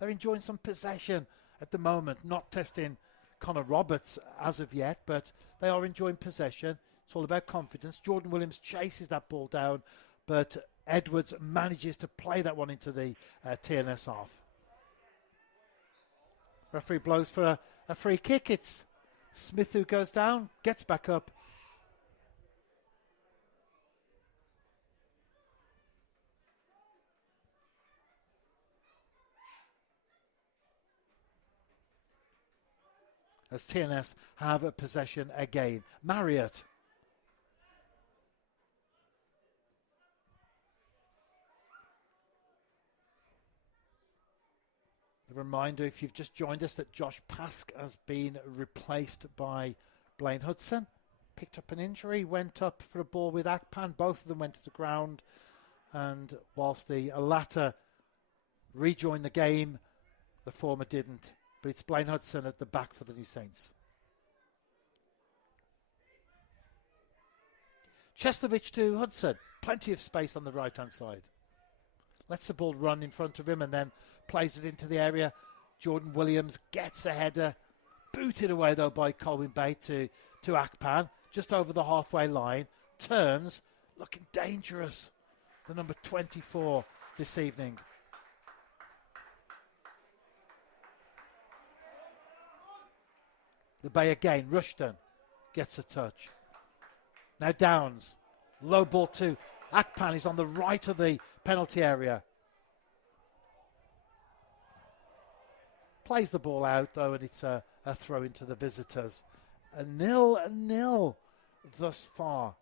They're enjoying some possession at the moment, not testing Connor Roberts as of yet, but they are enjoying possession. It's all about confidence. Jordan Williams chases that ball down, but Edwards manages to play that one into the TNS half. Referee blows for a free kick. It's Smith who goes down, gets back up. As TNS have a possession again. Marriott. A reminder, if you've just joined us, that Josh Pask has been replaced by Blaine Hudson. Picked up an injury, went up for a ball with Akpan. Both of them went to the ground. And whilst the latter rejoined the game, the former didn't. But it's Blaine Hudson at the back for the New Saints. Cheslovich to Hudson. Plenty of space on the right-hand side. Lets the ball run in front of him and then plays it into the area. Jordan Williams gets the header. Booted away, though, by Colwyn Bay to Akpan. Just over the halfway line. Turns. Looking dangerous. The number 24 this evening. The Bay again. Rushton gets a touch. Now Downs. Low ball to Akpan. Is on the right of the penalty area. Plays the ball out, though, and it's a throw into the visitors. A 0-0 thus far.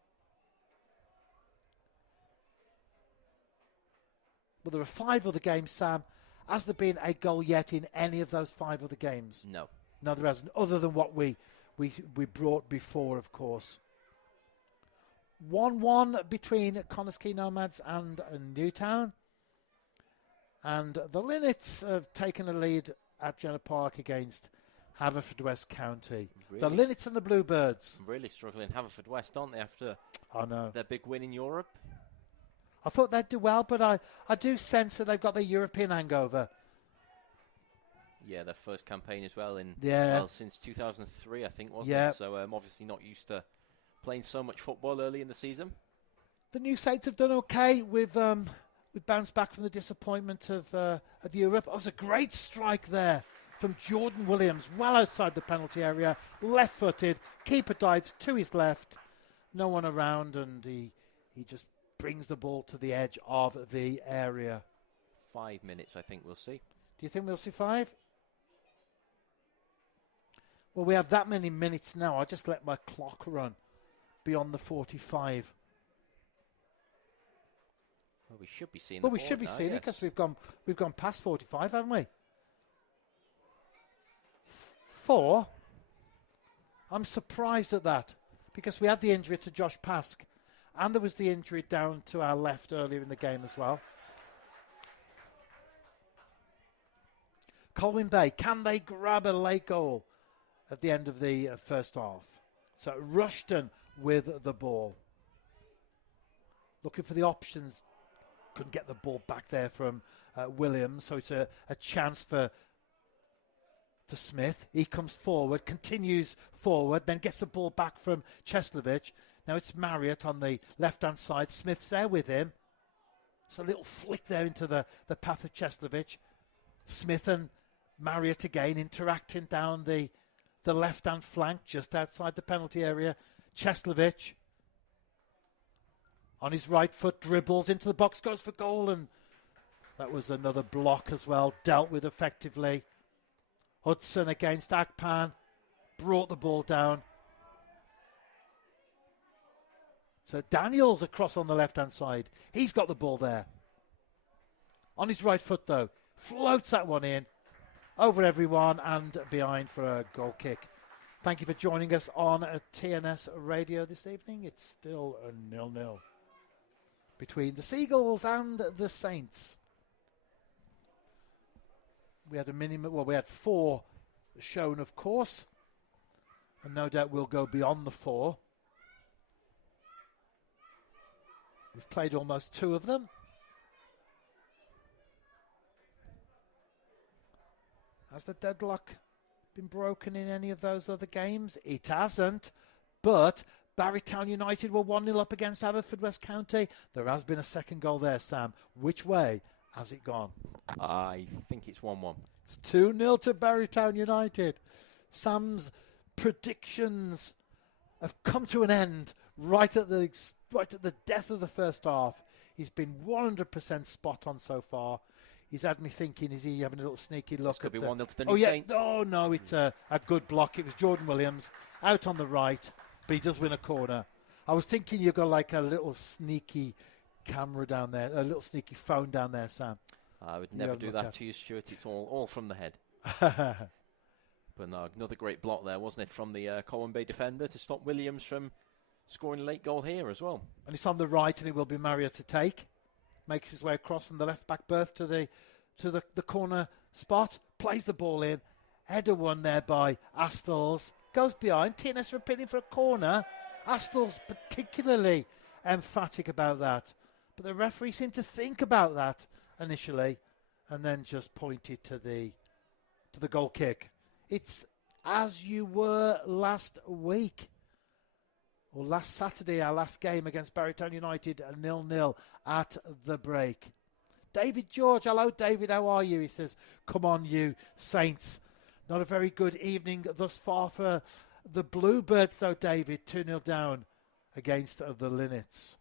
Well, there are 5 other games, Sam. Has there been a goal yet in any of those 5 other games? No. No, there hasn't, other than what we brought before, of course. 1-1 between Connors Quay Nomads and Newtown. And the Linnets have taken a lead at Jenner Park against Haverfordwest County. Really? The Linnets and the Bluebirds. Really struggling. Haverfordwest, aren't they, after their big win in Europe? I thought they'd do well, but I do sense that they've got their European hangover. Yeah, their first campaign as well since 2003, I think, wasn't it? So obviously not used to playing so much football early in the season. The New Saints have done okay. We've bounced back from the disappointment of Europe. It was a great strike there from Jordan Williams, well outside the penalty area, left-footed. Keeper dives to his left, no one around, and he just brings the ball to the edge of the area. 5 minutes, I think we'll see. Do you think we'll see 5? Well, we have that many minutes now. I just let my clock run beyond the 45. Well, we should be seeing. Well, we should be seeing it because we've gone past 45, haven't we? 4. I'm surprised at that because we had the injury to Josh Pask, and there was the injury down to our left earlier in the game as well. Colwyn Bay, can they grab a late goal at the end of the first half? So Rushton with the ball. Looking for the options. Couldn't get the ball back there from Williams. So it's a chance for Smith. He comes forward, continues forward, then gets the ball back from Cheslovich. Now it's Marriott on the left-hand side. Smith's there with him. It's a little flick there into the path of Cheslovich. Smith and Marriott again interacting down the left-hand flank just outside the penalty area. Cheslovich on his right foot dribbles into the box, goes for goal, and that was another block as well, dealt with effectively. Hudson against Akpan, brought the ball down. So Daniels across on the left-hand side. He's got the ball there. On his right foot, though, floats that one in, over everyone and behind for a goal kick. Thank you for joining us on TNS Radio this evening. It's still a 0-0 between the Seagulls and the Saints. We had we had 4 shown, of course, and no doubt we'll go beyond the 4. We've played almost 2 of them. Has the deadlock been broken in any of those other games? It hasn't, but Barrytown United were 1-0 up against Haverfordwest County. There has been a second goal there, Sam. Which way has it gone? I think it's 1-1. It's 2-0 to Barrytown United. Sam's predictions have come to an end right at the death of the first half. He's been 100% spot on so far. He's had me thinking, is he having a little sneaky look? This could be the 1-0 to the New Saints. Oh, no, it's a good block. It was Jordan Williams out on the right, but he does win a corner. I was thinking you got like a little sneaky camera down there, a little sneaky phone down there, Sam. I would never do that to you, Stuart. It's all from the head. But no, another great block there, wasn't it, from the Colwyn Bay defender to stop Williams from scoring a late goal here as well. And it's on the right, and it will be Marriott to take. Makes his way across from the left-back berth to the corner spot. Plays the ball in. Header won there by Astles. Goes behind. TNS are appealing for a corner. Astles particularly emphatic about that. But the referee seemed to think about that initially and then just pointed to the goal kick. It's as you were last week. Or last Saturday, our last game against Barrytown United, 0-0 at the break. David George, hello David, how are you? He says, come on you Saints. Not a very good evening thus far for the Bluebirds though, David. 2-0 down against the Linnets.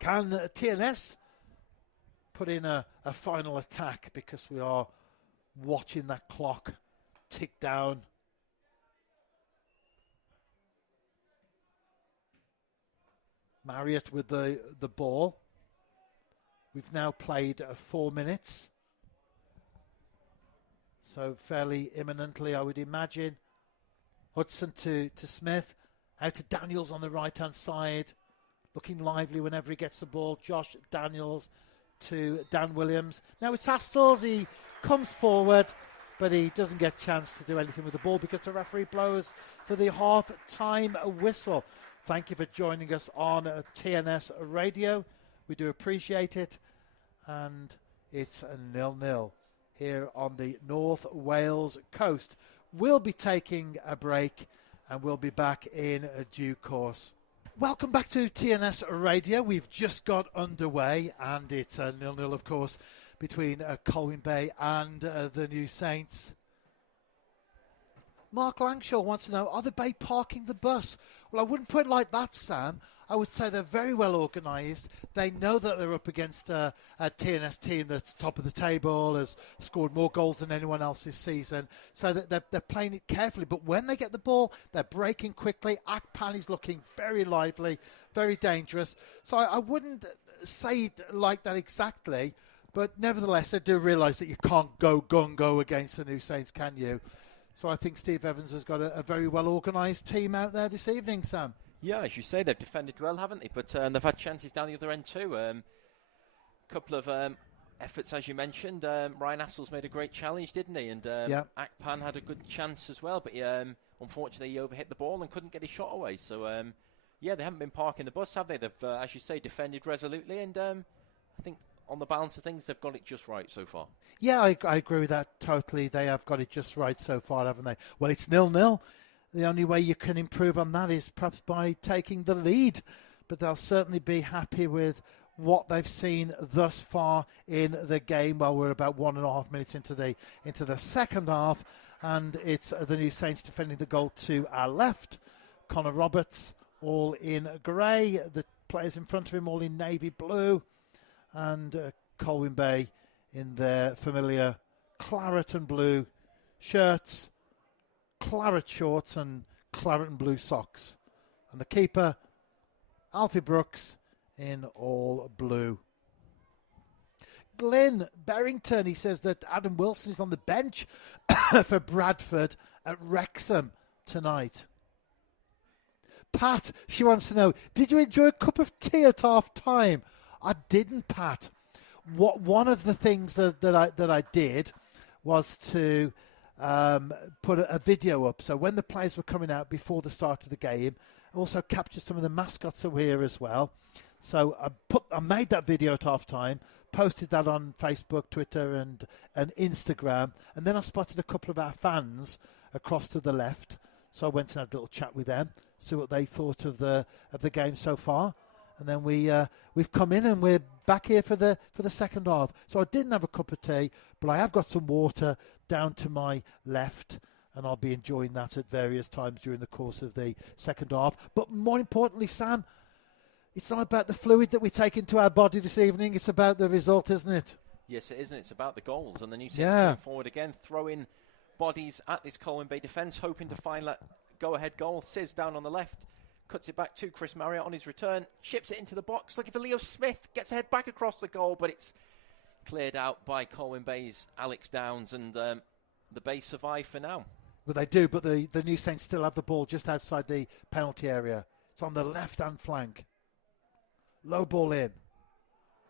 Can TNS put in a final attack, because we are watching that clock tick down? Marriott with the ball. We've now played 4 minutes. So fairly imminently, I would imagine. Hudson to Smith. Out to Daniels on the right-hand side. Looking lively whenever he gets the ball. Josh Daniels to Dan Williams. Now it's Astles. He comes forward, but he doesn't get a chance to do anything with the ball because the referee blows for the half-time whistle. Thank you for joining us on TNS Radio. We do appreciate it. And it's a 0-0 here on the North Wales coast. We'll be taking a break and we'll be back in due course. Welcome back to TNS Radio. We've just got underway and it's a 0-0, of course, between Colwyn Bay and the New Saints. Mark Langshaw wants to know, are the Bay parking the bus Well, I wouldn't put it like that, Sam. I would say they're very well organised. They know that they're up against a TNS team that's top of the table, has scored more goals than anyone else this season. So that they're playing it carefully. But when they get the ball, they're breaking quickly. Akpan is looking very lively, very dangerous. So I wouldn't say it like that exactly. But nevertheless, they do realise that you can't go gung-go against the New Saints, can you? So I think Steve Evans has got a very well-organised team out there this evening, Sam. Yeah, as you say, they've defended well, haven't they? But they've had chances down the other end too. Couple of efforts, as you mentioned. Ryan Assel's made a great challenge, didn't he? And Akpan had a good chance as well, but unfortunately he overhit the ball and couldn't get his shot away. So, they haven't been parking the bus, have they? They've, as you say, defended resolutely, and I think on the balance of things, they've got it just right so far. Yeah, I agree with that totally. They have got it just right so far, haven't they? Well, it's 0-0. The only way you can improve on that is perhaps by taking the lead. But they'll certainly be happy with what they've seen thus far in the game. Well, we're about 1.5 minutes into the second half, and it's the New Saints defending the goal to our left. Connor Roberts, all in grey. The players in front of him, all in navy blue. And Colwyn Bay in their familiar claret and blue shirts, claret shorts and claret and blue socks. And the keeper, Alfie Brooks, in all blue. Glenn Berrington, he says that Adam Wilson is on the bench for Bradford at Wrexham tonight. Pat, she wants to know, did you enjoy a cup of tea at half time? I didn't, Pat. One of the things that I did was to put a video up. So when the players were coming out before the start of the game, I also captured some of the mascots that were here as well. So I made that video at half time, posted that on Facebook, Twitter and Instagram, and then I spotted a couple of our fans across to the left. So I went and had a little chat with them, see what they thought of the game so far. And then we've come in and we're back here for the second half. So I didn't have a cup of tea, but I have got some water down to my left, and I'll be enjoying that at various times during the course of the second half. But more importantly, Sam, it's not about the fluid that we take into our body this evening. It's about the result, isn't it? Yes, it is, and it's about the goals. And the New Saints going forward again, throwing bodies at this Colwyn Bay defence, hoping to find that go-ahead goal. Sis down on the left. Cuts it back to Chris Marriott on his return, chips it into the box, looking for Leo Smith, gets a head back across the goal, but it's cleared out by Colwyn Bay's Alex Downs, and the Bay survive for now. Well, they do, but the New Saints still have the ball just outside the penalty area. It's on the left-hand flank. Low ball in.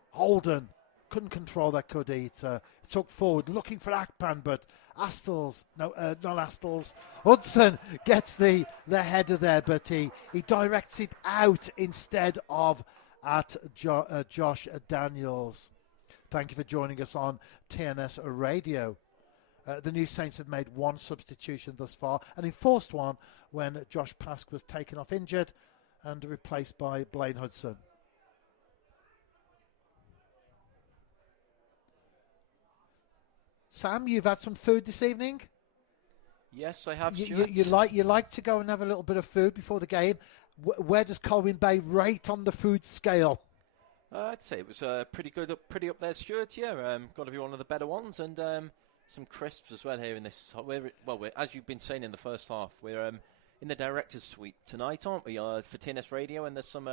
Holden couldn't control that, could he? It took forward, looking for Akpan, but Hudson gets the header there, but he directs it out instead of at Josh Daniels. Thank you for joining us on TNS Radio. The New Saints have made one substitution thus far, and enforced one when Josh Pask was taken off injured and replaced by Blaine Hudson. Sam, you've had some food this evening? Yes, I have. You like to go and have a little bit of food before the game. Where does Colwyn Bay rate on the food scale? I'd say it was pretty good, pretty up there, Stuart. Yeah, got to be one of the better ones, and some crisps as well here in this. We're, as you've been saying in the first half, we're in the director's suite tonight, aren't we? For TNS Radio, and there's some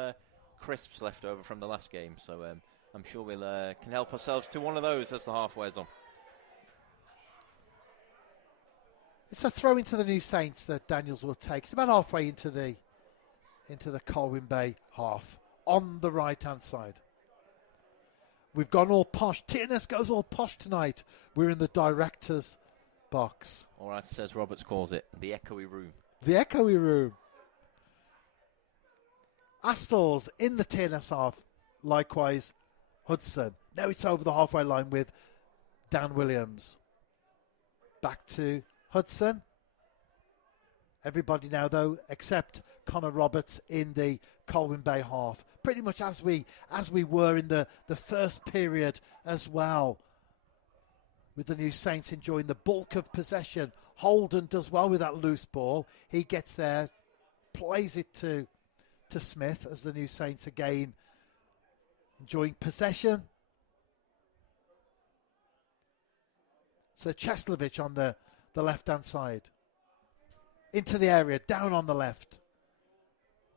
crisps left over from the last game, so I'm sure we'll can help ourselves to one of those as the half wears on. It's a throw into the New Saints that Daniels will take. It's about halfway into the Colwyn Bay half on the right-hand side. We've gone all posh. TNS goes all posh tonight. We're in the director's box. Or as says Roberts calls it, the echoey room. The echoey room. Astles in the TNS half. Likewise, Hudson. Now it's over the halfway line with Dan Williams. Back to Hudson. Everybody now, though, except Connor Roberts in the Colwyn Bay half. Pretty much as we were in the first period as well. With the New Saints enjoying the bulk of possession. Holden does well with that loose ball. He gets there, plays it to Smith as the New Saints again enjoying possession. So Cheslovich on the left-hand side. Into the area, down on the left.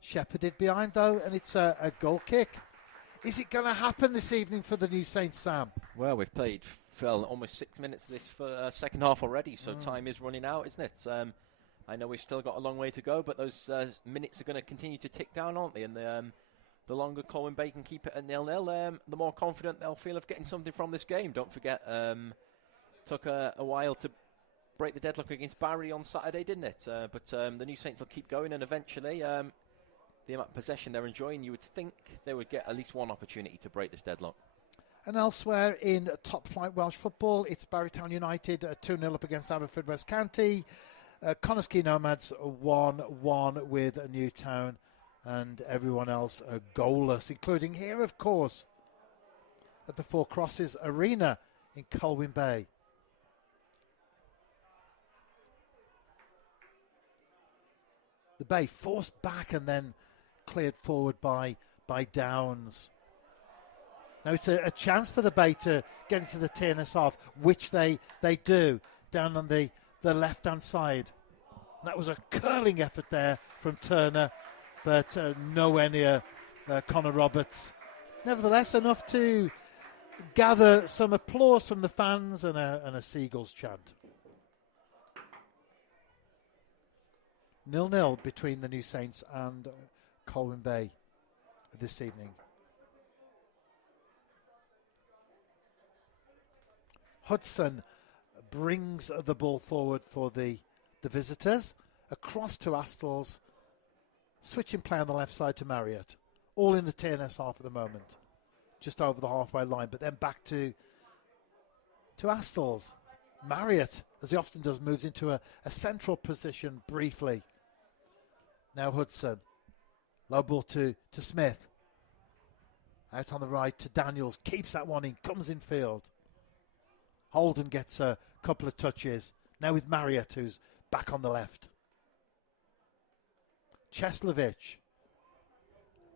Shepherded behind though, and it's a goal kick. Is it going to happen this evening for the New Saints, Sam? Well, we've played almost 6 minutes of this second half already, so time is running out, isn't it? I know we've still got a long way to go, but those minutes are going to continue to tick down, aren't they? And the longer Colwyn Bay can keep it at 0-0, the more confident they'll feel of getting something from this game. Don't forget, took a while to break the deadlock against Barry on Saturday, didn't it? But the New Saints will keep going, and eventually, the amount of possession they're enjoying, you would think they would get at least one opportunity to break this deadlock. And elsewhere in top flight Welsh football, it's Barrytown United 2-0 up against Aberfrydwest County. Conisky Nomads 1-1 with Newtown, and everyone else goalless, including here, of course, at the Four Crosses Arena in Colwyn Bay. The Bay forced back and then cleared forward by Downs. Now it's a chance for the Bay to get into the TNS half, which they do, down on the left-hand side. That was a curling effort there from Turner, but nowhere near Connor Roberts. Nevertheless, enough to gather some applause from the fans and a Seagulls chant. 0-0 between the New Saints and Colwyn Bay this evening. Hudson brings the ball forward for the visitors, across to Astles, switching play on the left side to Marriott, all in the TNS half at the moment, just over the halfway line, but then back to Astles. Marriott, as he often does, moves into a central position briefly. Now Hudson, low ball to Smith, out on the right to Daniels, keeps that one in, comes in field. Holden gets a couple of touches. Now with Marriott, who's back on the left. Cheslovich.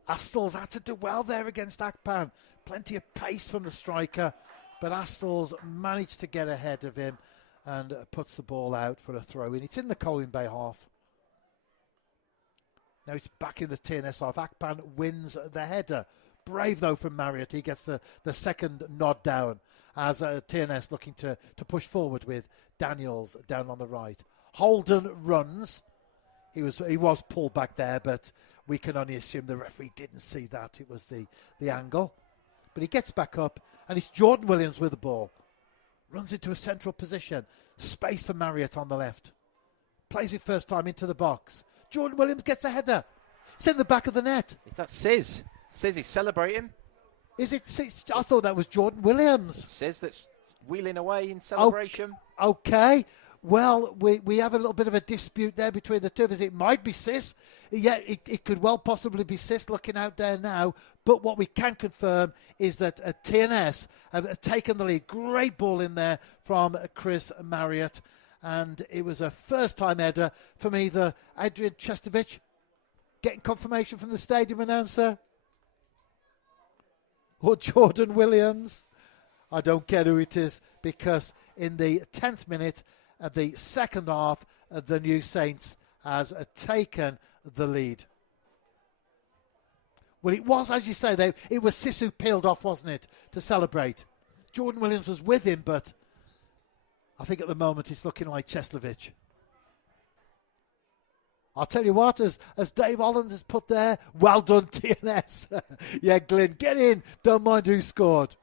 Astles had to do well there against Akpan. Plenty of pace from the striker, but Astles managed to get ahead of him and puts the ball out for a throw in. It's in the Colwyn Bay half. Now it's back in the TNS half. Akpan wins the header. Brave though from Marriott. He gets the second nod down as TNS looking to push forward with Daniels down on the right. Holden runs. He was pulled back there, but we can only assume the referee didn't see that. It was the angle. But he gets back up, and it's Jordan Williams with the ball. Runs into a central position. Space for Marriott on the left. Plays it first time into the box. Jordan Williams gets a header. It's in the back of the net. Is that Sis? Sis is celebrating. Is it Sis? I thought that was Jordan Williams. Sis that's wheeling away in celebration. Okay. Well, we have a little bit of a dispute there between the two of us. It might be Sis. Yeah, it could well possibly be Sis looking out there now. But what we can confirm is that TNS have taken the lead. Great ball in there from Chris Marriott. And it was a first-time header from either Adrian Chestovich, getting confirmation from the stadium announcer, or Jordan Williams. I don't care who it is, because in the 10th minute of the second half, the New Saints has taken the lead. Well, it was, as you say, it was Sis who peeled off, wasn't it, to celebrate. Jordan Williams was with him, but I think at the moment it's looking like Cheslovich. I'll tell you what, as Dave Holland has put there, well done TNS. Yeah, Glyn, get in. Don't mind who scored.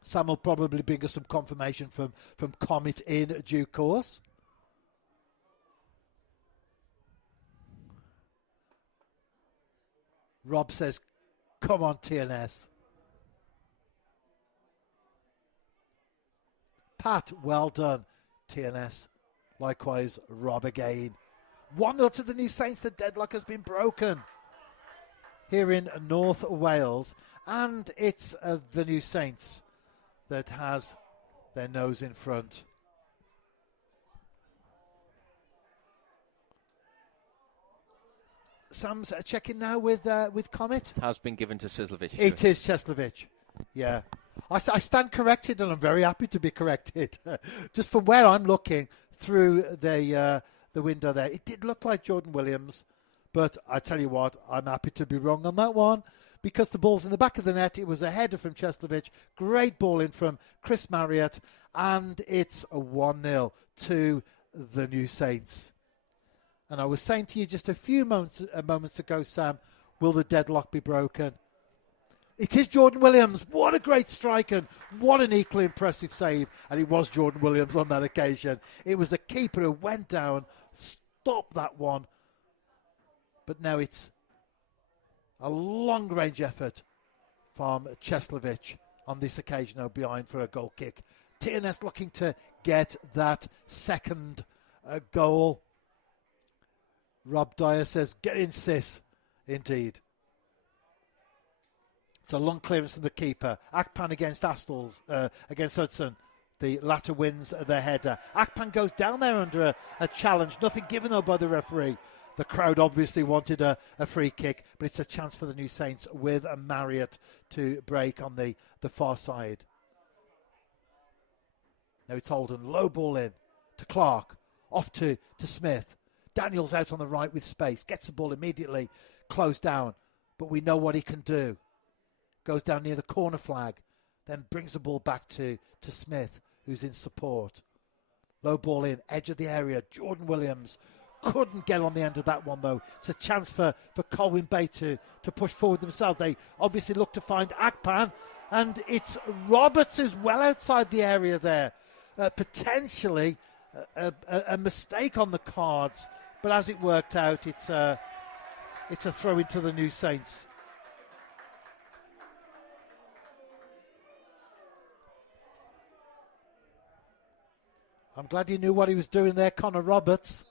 Sam will probably bring us some confirmation from Comet in due course. Rob says, come on TNS. Pat, well done TNS. Likewise, Rob again. 1-0 to the New Saints. The deadlock has been broken here in North Wales. And it's the New Saints that has their nose in front. Sam's checking now with Comet. It has been given to Sislovic. It is Cheslovic. Yeah. I stand corrected, and I'm very happy to be corrected. Just from where I'm looking through the window there, it did look like Jordan Williams, but I tell you what, I'm happy to be wrong on that one because the ball's in the back of the net. It was a header from Cheslovic, great ball in from Chris Marriott, and it's a 1-0 to the New Saints. And I was saying to you just a few moments ago, Sam, will the deadlock be broken? It is Jordan Williams. What a great strike and what an equally impressive save. And it was Jordan Williams on that occasion. It was the keeper who went down, stopped that one. But now it's a long-range effort from Cheslovic on this occasion, though, behind for a goal kick. TNS looking to get that second goal. Rob Dyer says, get in, sis. Indeed. It's a long clearance from the keeper. Akpan against against Hudson. The latter wins the header. Akpan goes down there under a challenge. Nothing given, though, by the referee. The crowd obviously wanted a free kick, but it's a chance for the New Saints with a Marriott to break on the far side. Now it's Holden. Low ball in to Clark. Off to Smith. Daniels out on the right with space. Gets the ball immediately closed down. But we know what he can do. Goes down near the corner flag. Then brings the ball back to Smith, who's in support. Low ball in. Edge of the area. Jordan Williams couldn't get on the end of that one, though. It's a chance for Colwyn Bay to push forward themselves. They obviously look to find Akpan. And it's Roberts who's well outside the area there. Potentially a mistake on the cards. But as it worked out, it's a throw into the New Saints. I'm glad he knew what he was doing there, Connor Roberts.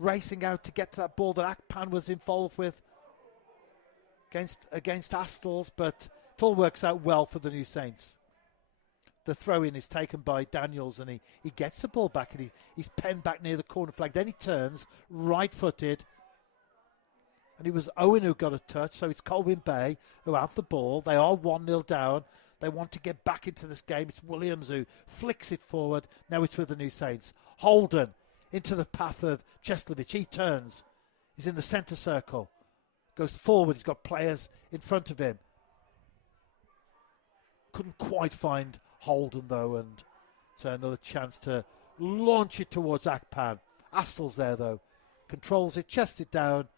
Racing out to get to that ball that Akpan was involved with against Astles, but it all works out well for the New Saints. The throw-in is taken by Daniels, and he gets the ball back, and he's penned back near the corner flag. Then he turns, right-footed, and it was Owen who got a touch, so it's Colwyn Bay who have the ball. They are 1-0 down. They want to get back into this game. It's Williams who flicks it forward. Now it's with the New Saints. Holden into the path of Cheslovic. He turns. He's in the centre circle. Goes forward. He's got players in front of him. Couldn't quite find Holden, though, and it's another chance to launch it towards Akpan. Astles there, though. Controls it, chests it down,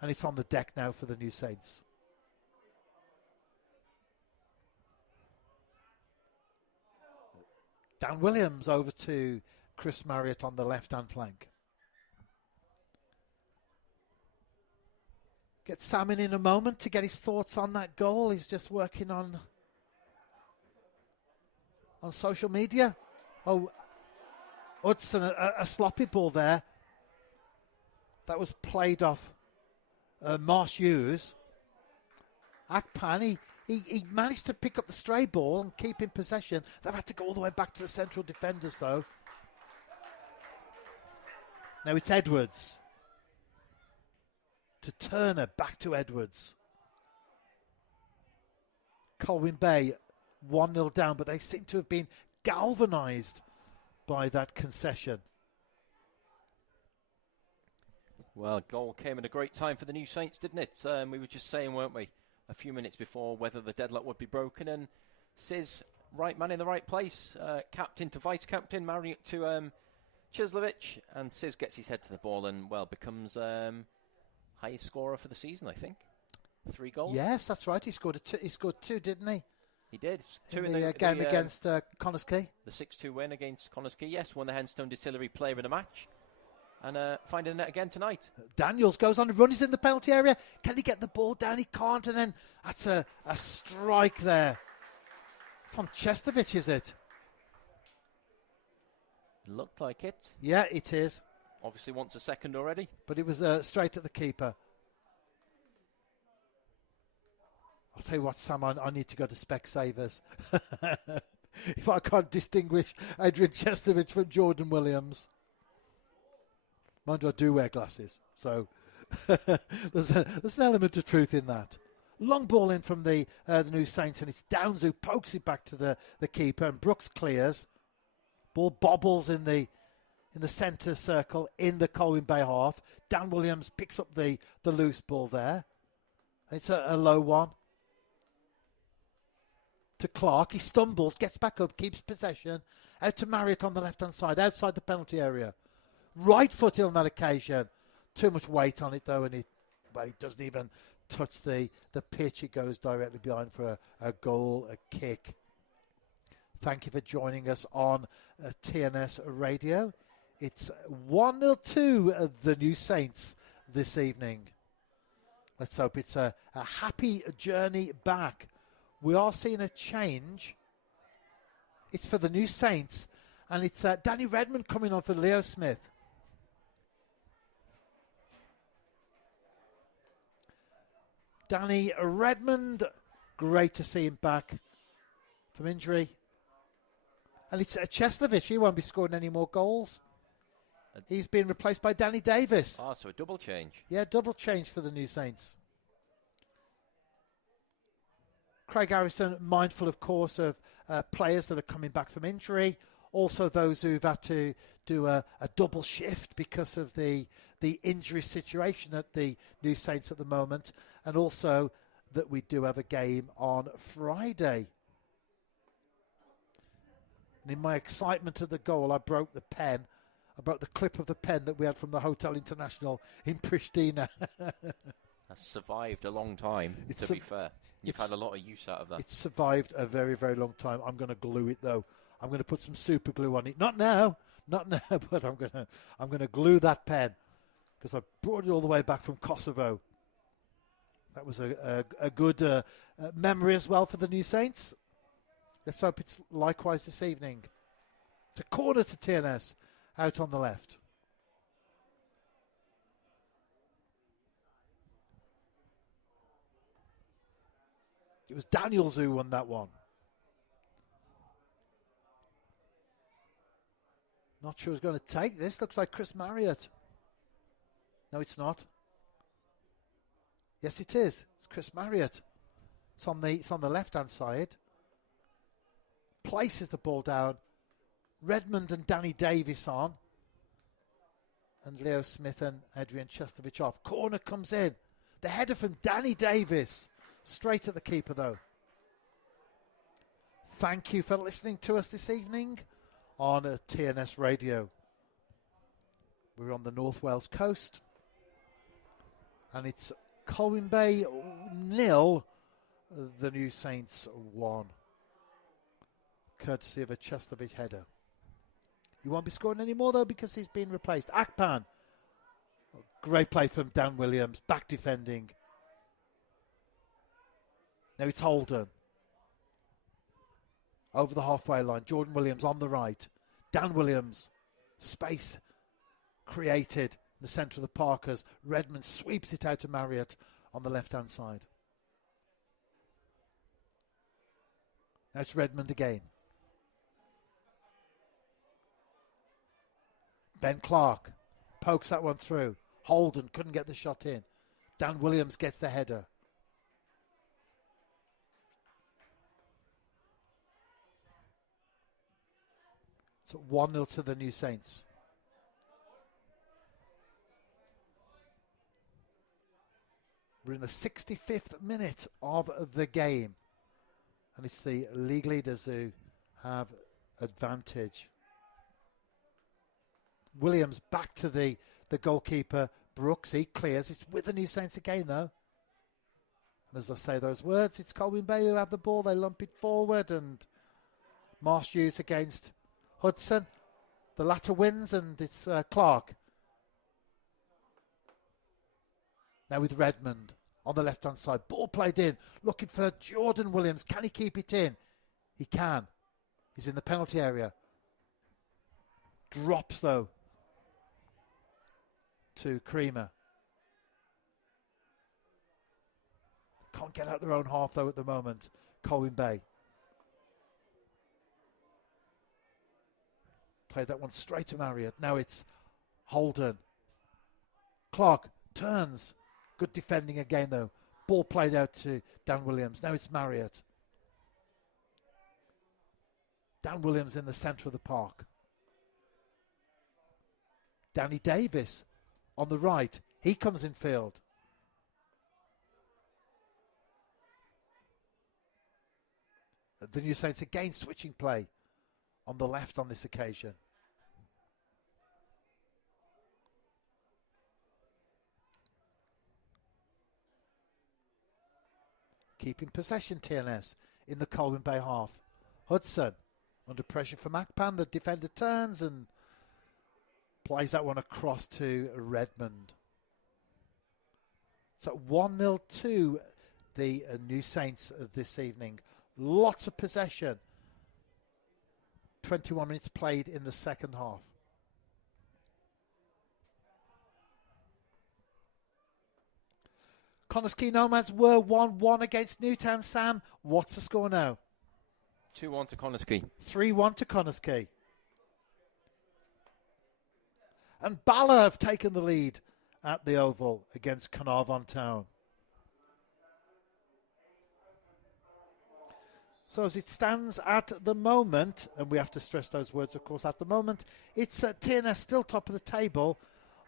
and it's on the deck now for the New Saints. Dan Williams over to Chris Marriott on the left-hand flank. Get Sam in a moment to get his thoughts on that goal. He's just working on social media. Oh, Hudson, a sloppy ball there. That was played off Marsh Hughes. Akpan, he managed to pick up the stray ball and keep in possession. They've had to go all the way back to the central defenders, though. Now it's Edwards. To Turner, back to Edwards. Colwyn Bay 1-0 down, but they seem to have been galvanised by that concession. Well, goal came at a great time for the New Saints, didn't it? We were just saying, weren't we, a few minutes before whether the deadlock would be broken, and Sis, right man in the right place, captain to vice-captain, marrying it to Cheslovic, and Sis gets his head to the ball and, well, becomes highest scorer for the season, I think. 3 goals. Yes, that's right. He scored two, didn't he? He did. In the game against Connors Quay. The 6-2 win against Connors Quay, yes. Won the Henstone Distillery Player of the Match. And finding the net again tonight. Daniels goes on a run. He's in the penalty area. Can he get the ball down? He can't. And then that's a strike there. From Cheslovic, is it? Looked like it. Yeah, it is. Obviously wants a second already. But it was straight at the keeper. I'll tell you what, Sam, I need to go to Specsavers. If I can't distinguish Adrian Cheslovic from Jordan Williams. Mind you, I do wear glasses, so there's an element of truth in that. Long ball in from the New Saints, and it's Downs who pokes it back to the keeper, and Brooks clears. Ball bobbles in the centre circle in the Colwyn Bay half. Dan Williams picks up the loose ball there. It's a low one to Clark. He stumbles, gets back up, keeps possession. Out to Marriott on the left-hand side, outside the penalty area. Right-footed on that occasion. Too much weight on it, though, and it doesn't even touch the pitch. It goes directly behind for a goal, a kick. Thank you for joining us on TNS Radio. It's 1-0 to the New Saints this evening. Let's hope it's a happy journey back. We are seeing a change. It's for the New Saints, and it's Danny Redmond coming on for Leo Smith. Danny Redmond, great to see him back from injury. And it's Cheslovich. He won't be scoring any more goals. He's been replaced by Danny Davis. Oh, so a double change. Yeah, double change for the New Saints. Craig Harrison, mindful, of course, of players that are coming back from injury. Also those who've had to do a double shift because of the injury situation at the New Saints at the moment. And also that we do have a game on Friday. And in my excitement at the goal, I broke the pen. I broke the clip of the pen that we had from the Hotel International in Pristina. That's survived a long time, to be fair. You've had a lot of use out of that. It's survived a very, very long time. I'm going to glue it, though. I'm going to put some super glue on it. Not now, but I'm going to glue that pen because I brought it all the way back from Kosovo. That was a good memory as well for the New Saints. Let's hope it's likewise this evening. It's a corner to TNS out on the left. It was Daniels who won that one. Not sure who's going to take this. Looks like Chris Marriott. No, it's not. Yes, it is. It's Chris Marriott. It's on the left-hand side. Places the ball down. Redmond and Danny Davis on. And Leo Smith and Adrian Chestovich off. Corner comes in. The header from Danny Davis. Straight at the keeper, though. Thank you for listening to us this evening on TNS Radio. We're on the North Wales coast. And it's Colwyn Bay 0, the New Saints 1. Courtesy of a Chestovich header. He won't be scoring any more, though, because he's been replaced. Akpan. Great play from Dan Williams. Back defending. Now it's Holden. Over the halfway line. Jordan Williams on the right. Dan Williams. Space created in the centre of the Parkers. Redmond sweeps it out to Marriott on the left-hand side. Now it's Redmond again. Ben Clark pokes that one through. Holden couldn't get the shot in. Dan Williams gets the header. So 1-0 to the New Saints. We're in the 65th minute of the game. And it's the league leaders who have advantage. Williams back to the goalkeeper, Brooks. He clears. It's with the New Saints again, though. And as I say those words, it's Colwyn Bay who have the ball. They lump it forward, and Marsh Hughes against Hudson. The latter wins, and it's Clark. Now with Redmond on the left-hand side. Ball played in. Looking for Jordan Williams. Can he keep it in? He can. He's in the penalty area. Drops, though, to Creamer. Can't get out their own half, though, at the moment. Colwyn Bay. Played that one straight to Marriott. Now it's Holden. Clark Turns. Good defending again, though. Ball played out to Dan Williams. Now it's Marriott. Dan Williams in the centre of the park. Danny Davis on the right. He comes in field. The New Saints again switching play on the left on this occasion. Keeping possession, TNS in the Colwyn Bay half. Hudson under pressure from Akpan. The defender turns and plays that one across to Redmond. So 1-0 to the New Saints this evening. Lots of possession. 21 minutes played in the second half. Connors Quay Nomads were 1-1 against Newtown. Sam, what's the score now? 2-1 to Connors Quay. 3-1 to Connors Quay. And Bala have taken the lead at the Oval against Carnarvon Town. So as it stands at the moment, and we have to stress those words, of course, at the moment, it's TNS still top of the table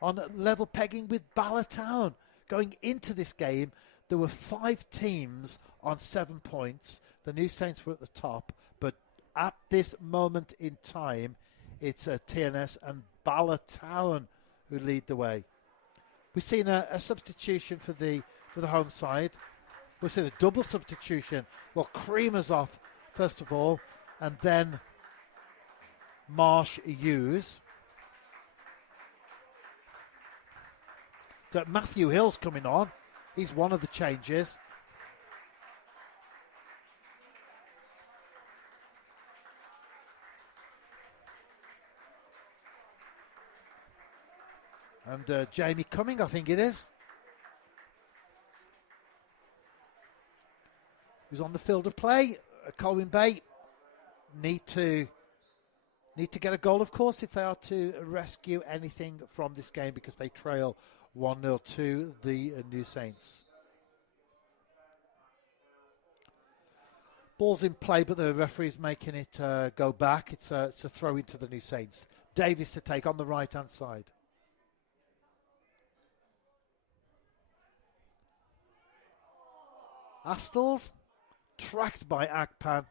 on level pegging with Bala Town. Going into this game, there were 5 teams on 7 points. The New Saints were at the top, but at this moment in time, it's TNS and Bala Town who lead the way. We've seen a substitution for the home side. We've seen a double substitution. Well, Creamer's off, first of all, and then Marsh Hughes. So Matthew Hill's coming on. He's one of the changes. And Jamie Cumming, I think it is. Who's on the field of play. Colwyn Bay need to get a goal, of course, if they are to rescue anything from this game, because they trail 1-0 to the New Saints. Ball's in play, but the referee's making it go back. It's a throw into the New Saints. Davies to take on the right-hand side. Astles, tracked by Akpan,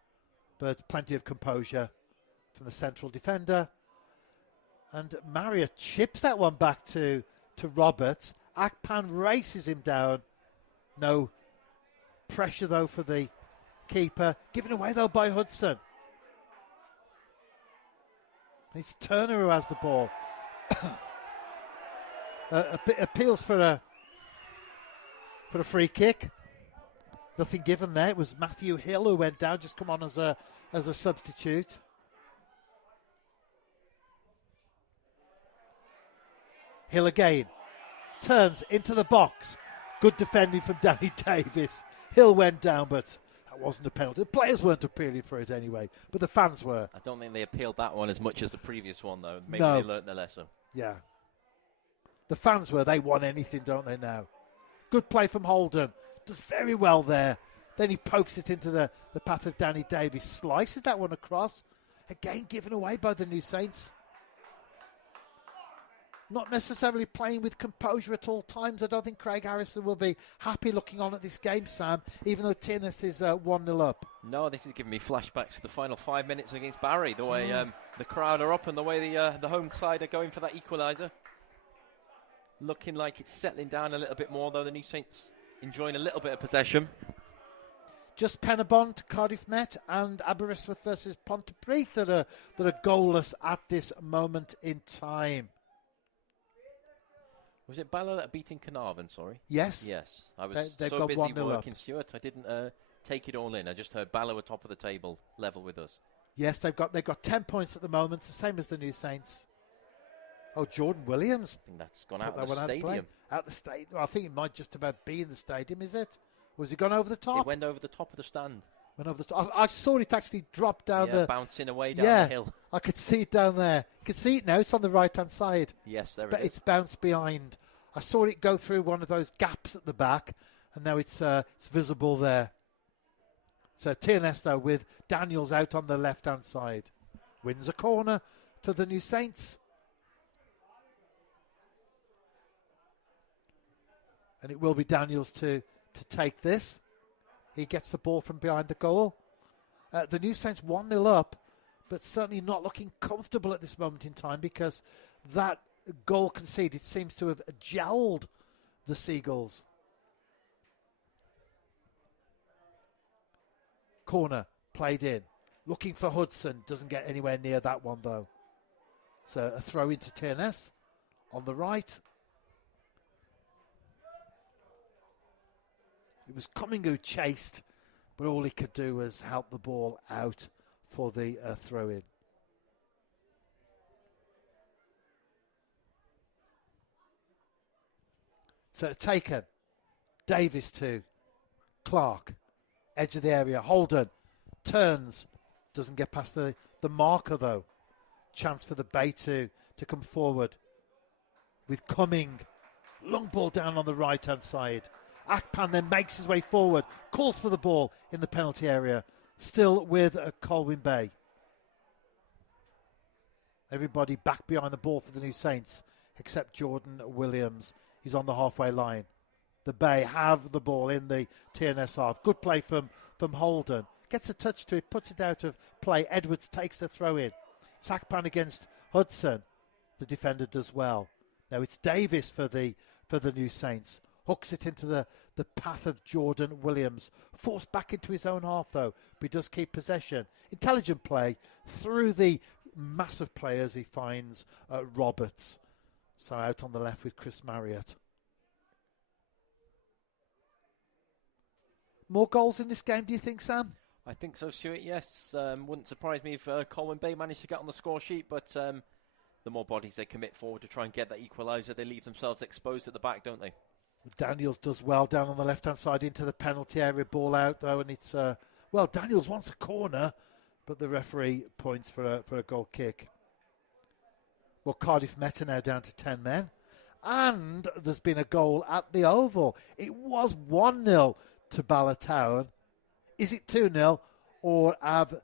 but plenty of composure from the central defender. And Maria chips that one back to Roberts. Akpan races him down. No pressure, though, for the keeper. Given away, though, by Hudson. It's Turner who has the ball. Appeals for a free kick. Nothing given there. It was Matthew Hill who went down, just come on as a substitute. Hill again. Turns into the box. Good defending from Danny Davis. Hill went down, but that wasn't a penalty. The players weren't appealing for it anyway, but the fans were. I don't think they appealed that one as much as the previous one, though. Maybe No. they learnt their lesson. Yeah. The fans were. They want anything, don't they, now? Good play from Holden. Does very well there. Then he pokes it into the path of Danny Davis. Slices that one across. Again, given away by the New Saints. Not necessarily playing with composure at all times. I don't think Craig Harrison will be happy looking on at this game, Sam, even though TNS is 1-0 up. No, this is giving me flashbacks to the final 5 minutes against Barry. The way the crowd are up and the way the home side are going for that equaliser. Looking like it's settling down a little bit more, though. The New Saints enjoying a little bit of possession. Just Penabont, Cardiff Met, and Aberystwyth versus Pontypridd that are goalless at this moment in time. Was it Bala that beating Carnarvon, sorry? Yes. Yes. I was They've so got busy 1-0 working, up. Stuart, I didn't take it all in. I just heard Bala were top of the table, level with us. Yes, they've got 10 points at the moment, the same as the New Saints. Oh, Jordan Williams. I think that's gone out of the stadium. Out the stadium. I think it might just about be in the stadium, is it? Was it gone over the top? It went over the top of the stand. Went over the top. I saw it actually drop down bouncing away down the hill. I could see it down there. You can see it now. It's on the right-hand side. Yes, It's bounced behind. I saw it go through one of those gaps at the back, and now it's visible there. So TNS, though, with Daniels out on the left-hand side. Wins a corner for the New Saints. And it will be Daniels to take this. He gets the ball from behind the goal. The New Saints 1-0 up, but certainly not looking comfortable at this moment in time because that goal conceded seems to have gelled the Seagulls. Corner played in. Looking for Hudson. Doesn't get anywhere near that one, though. So a throw into TNS on the right. It was Cumming who chased, but all he could do was help the ball out for the throw-in. So taken. Davis to Clark. Edge of the area. Holden turns. Doesn't get past the marker, though. Chance for the Bay to come forward with Cumming. Long ball down on the right-hand side. Akpan then makes his way forward. Calls for the ball in the penalty area. Still with Colwyn Bay. Everybody back behind the ball for the New Saints, except Jordan Williams. He's on the halfway line. The Bay have the ball in the TNS half. Good play from Holden. Gets a touch to it, puts it out of play. Edwards takes the throw in. Sakpan against Hudson. The defender does well. Now it's Davis for the New Saints. Hooks it into the path of Jordan Williams. Forced back into his own half, though, but he does keep possession. Intelligent play through the massive players. He finds Roberts. So out on the left with Chris Marriott. More goals in this game, do you think, Sam? I think so, Stuart, yes. Wouldn't surprise me if Colwyn Bay managed to get on the score sheet, but the more bodies they commit forward to try and get that equaliser, they leave themselves exposed at the back, don't they? Daniels does well down on the left-hand side into the penalty area. Ball out, though, and it's... Daniels wants a corner, but the referee points for a goal kick. Well, Cardiff Meta now down to 10 men. And there's been a goal at the Oval. It was 1-0 to Ballatown. Is it 2-0, or have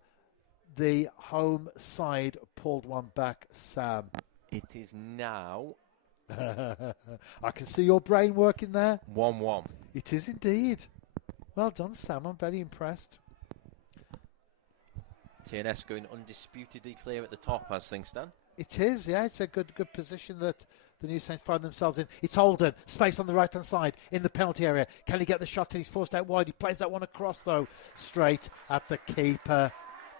the home side pulled one back, Sam? It is now... I can see your brain working there. 1-1. It is indeed. Well done, Sam. I'm very impressed. TNS going undisputedly clear at the top as things stand. It is, yeah. It's a good position that the New Saints find themselves in. It's Holden. Space on the right-hand side in the penalty area. Can he get the shot? He's forced out wide. He plays that one across, though, straight at the keeper.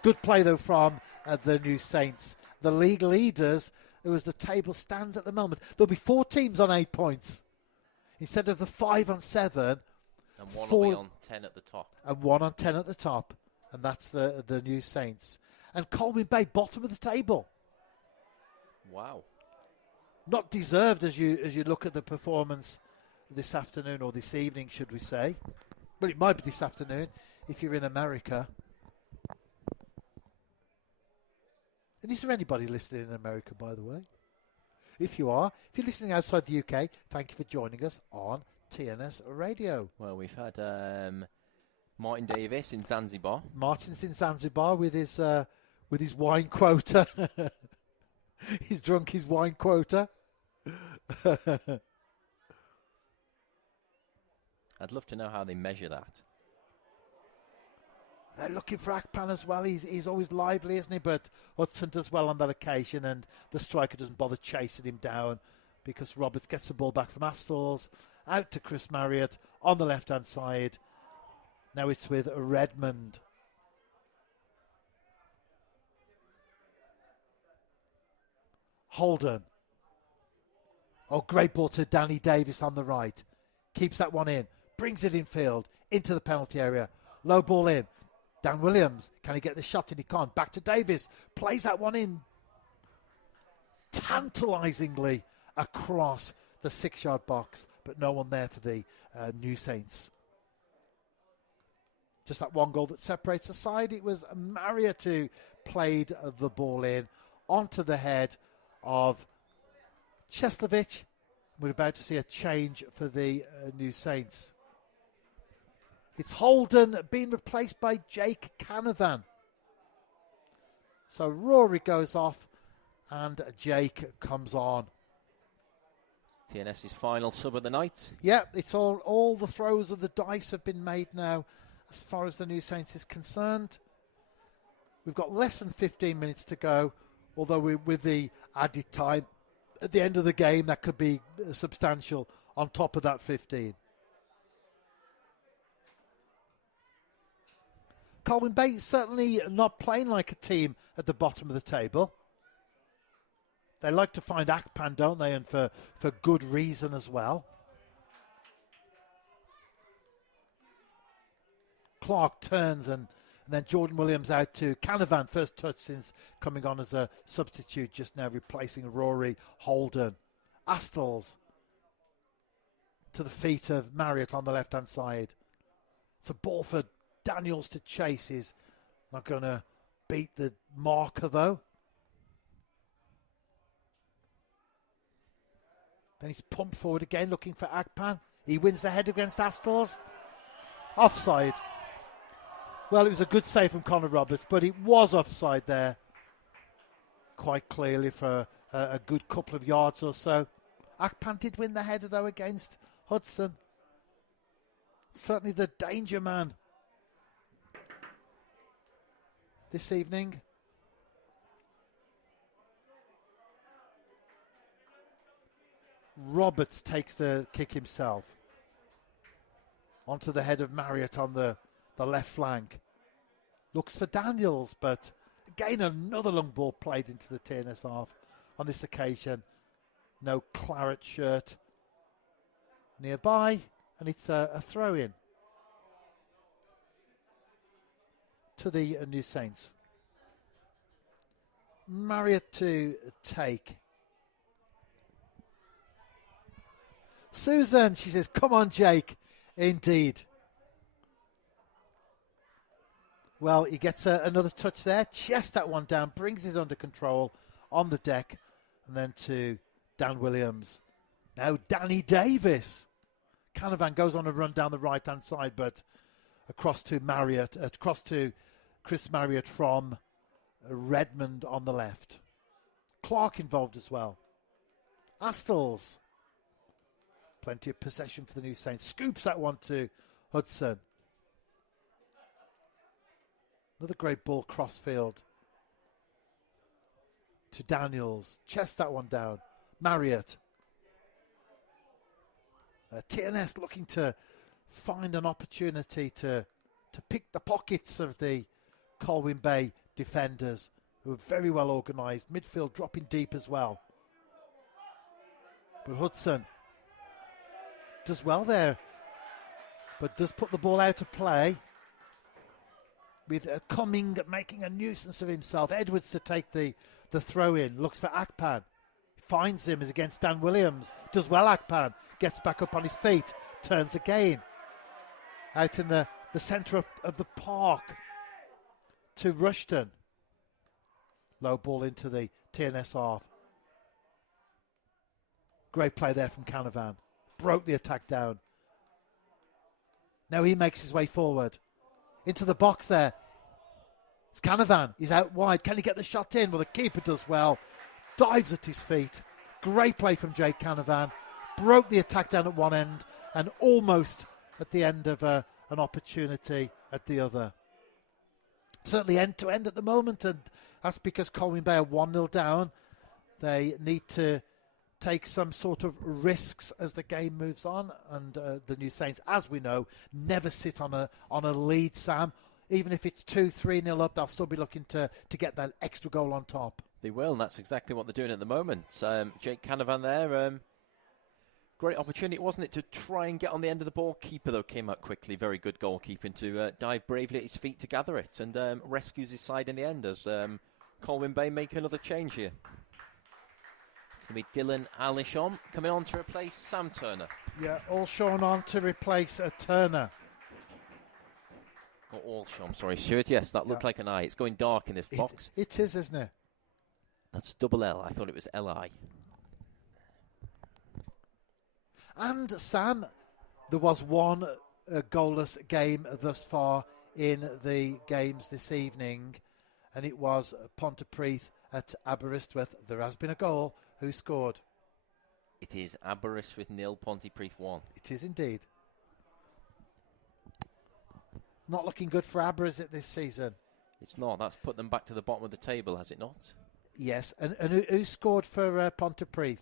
Good play, though, from the New Saints. The league leaders... as the table stands at the moment. There'll be 4 teams on 8 points instead of the 5 on 7. And one will be on 10 at the top. And 1 on 10 at the top. And that's the New Saints. And Colwyn Bay, bottom of the table. Wow. Not deserved as you look at the performance this afternoon, or this evening, should we say. Well, it might be this afternoon if you're in America. And is there anybody listening in America, by the way? If you're listening outside the UK, thank you for joining us on TNS Radio. Well, we've had Martin Davis in Zanzibar. Martin's in Zanzibar with his wine quota. He's drunk his wine quota. I'd love to know how they measure that. They're looking for Akpan as well. He's always lively, isn't he? But Hudson does well on that occasion, and the striker doesn't bother chasing him down because Roberts gets the ball back from Astles. Out to Chris Marriott on the left-hand side. Now it's with Redmond. Holden. Oh, great ball to Danny Davis on the right. Keeps that one in. Brings it in field. Into the penalty area. Low ball in. Dan Williams, can he get the shot in? He can't. Back to Davis. Plays that one in tantalisingly across the 6-yard box, but no one there for the New Saints. Just that one goal that separates the side. It was Marriott who played the ball in onto the head of Cheslovich, We're about to see a change for the New Saints. It's Holden being replaced by Jake Canavan. So Rory goes off and Jake comes on. TNS's final sub of the night. Yeah, it's all the throws of the dice have been made now as far as the New Saints is concerned. We've got less than 15 minutes to go, although with the added time at the end of the game, that could be substantial on top of that 15. Colwyn Bay certainly not playing like a team at the bottom of the table. They like to find Akpan, don't they? And for good reason as well. Clark turns and then Jordan Williams out to Canavan. First touch since coming on as a substitute just now, replacing Rory Holden. Astles to the feet of Marriott on the left-hand side. It's a ball for Daniels to chase. He's not going to beat the marker, though. Then he's pumped forward again, looking for Akpan. He wins the head against Astles. Offside. Well, it was a good save from Connor Roberts, but it was offside there. Quite clearly for a good couple of yards or so. Akpan did win the header, though, against Hudson. Certainly the danger man this evening. Roberts takes the kick himself. Onto the head of Marriott on the left flank. Looks for Daniels, but again another long ball played into the TNS half on this occasion. No claret shirt nearby, and it's a throw-in to the New Saints. Marriott to take. Susan, she says, come on, Jake. Indeed. Well, he gets another touch there. Chests that one down, brings it under control on the deck. And then to Dan Williams. Now Danny Davis. Canavan goes on a run down the right-hand side, but across to Marriott, across to Chris Marriott from Redmond on the left. Clark involved as well. Astles. Plenty of possession for the New Saints. Scoops that one to Hudson. Another great ball crossfield to Daniels. Chests that one down. Marriott. TNS looking to find an opportunity to pick the pockets of the Colwyn Bay defenders, who are very well organised. Midfield dropping deep as well. But Hudson does well there, but does put the ball out of play. With Cumming making a nuisance of himself. Edwards to take the throw in. Looks for Akpan. Finds him, is against Dan Williams. Does well, Akpan. Gets back up on his feet. Turns again. Out in the centre of the park to Rushton. Low ball into the TNS half. Great play there from Canavan. Broke the attack down. Now he makes his way forward. Into the box there. It's Canavan. He's out wide. Can he get the shot in? Well, the keeper does well. Dives at his feet. Great play from Jake Canavan. Broke the attack down at one end and almost at the end of an opportunity at the other. Certainly end to end at the moment, and that's because Colwyn Bay are 1-0 down. They need to take some sort of risks as the game moves on, and the New Saints, as we know, never sit on a lead, Sam. Even if it's 2-3-0 up, they'll still be looking to get that extra goal on top. They will, and that's exactly what they're doing at the moment. Jake Canavan there, great opportunity, wasn't it, to try and get on the end of the ball. Keeper, though, came out quickly. Very good goalkeeping to dive bravely at his feet to gather it, and rescues his side in the end as Colwyn Bay make another change here. It's going to be Dylan Alishon coming on to replace Sam Turner. Yeah, all shown on to replace Turner. Or Alshon, sorry, Stuart. Yes, that looked like an I. It's going dark in this box. It is, isn't it? That's double L. I thought it was L-I. And Sam, there was one goalless game thus far in the games this evening, and it was Pontypridd at Aberystwyth. There has been a goal. Who scored? It is Aberystwyth 0, Pontypridd 1. It is indeed. Not looking good for Aberystwyth this season. It's not. That's put them back to the bottom of the table, has it not? Yes. And who scored for Pontypridd?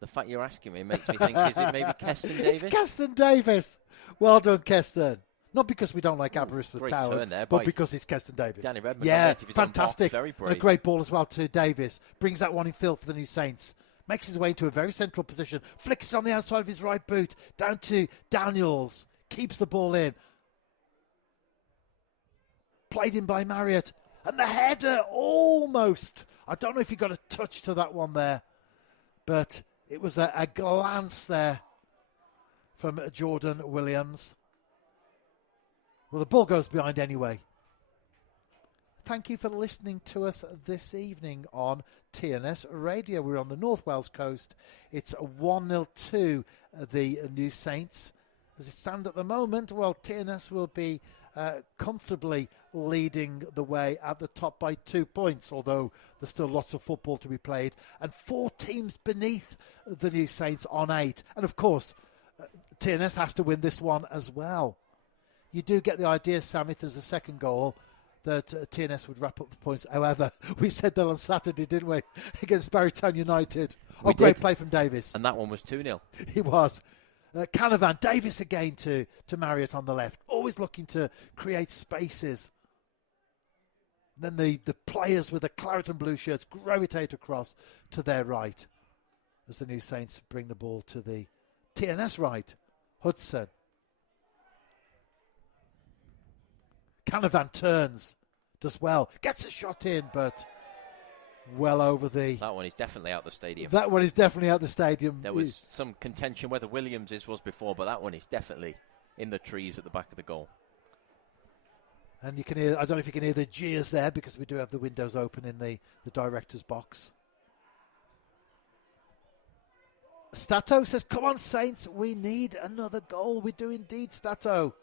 The fact you're asking me makes me think, is it maybe Keston Davis? It's Keston Davis. Well done, Keston. Not because we don't like Aberystwyth great Tower, turn there but by because it's Keston Davis. Danny Redmond. Yeah, His own box. fantastic. Very And a brave. great ball as well to Davis. Brings that one in field for the New Saints. Makes his way into a very central position. Flicks it on the outside of his right boot. Down to Daniels. Keeps the ball in. Played in by Marriott. And the header almost. I don't know if he got a touch to that one there. But it was a glance there from Jordan Williams. Well, the ball goes behind anyway. Thank you for listening to us this evening on TNS Radio. We're on the North Wales coast. It's 1-0 to the New Saints. As it stands at the moment, well, TNS will be comfortably leading the way at the top by 2 points, although there's still lots of football to be played. And 4 teams beneath the New Saints on 8. And of course, TNS has to win this one as well. You do get the idea, Sam, if there's a second goal, that TNS would wrap up the points. However, we said that on Saturday, didn't we, against Barrytown United. Great play from Davis. And that one was 2-0. He was. Canavan, Davis again to Marriott on the left. Always looking to create spaces. Then the players with the claret and blue shirts gravitate across to their right as the New Saints bring the ball to the TNS right. Hudson. Canavan turns, does well, gets a shot in, but well over the... That one is definitely out the stadium. That one is definitely out the stadium. There was some contention whether Williams was before, but that one is definitely in the trees at the back of the goal. And you can hear, I don't know if you can hear the jeers there because we do have the windows open in the director's box. Stato says, come on, Saints, we need another goal. We do indeed, Stato.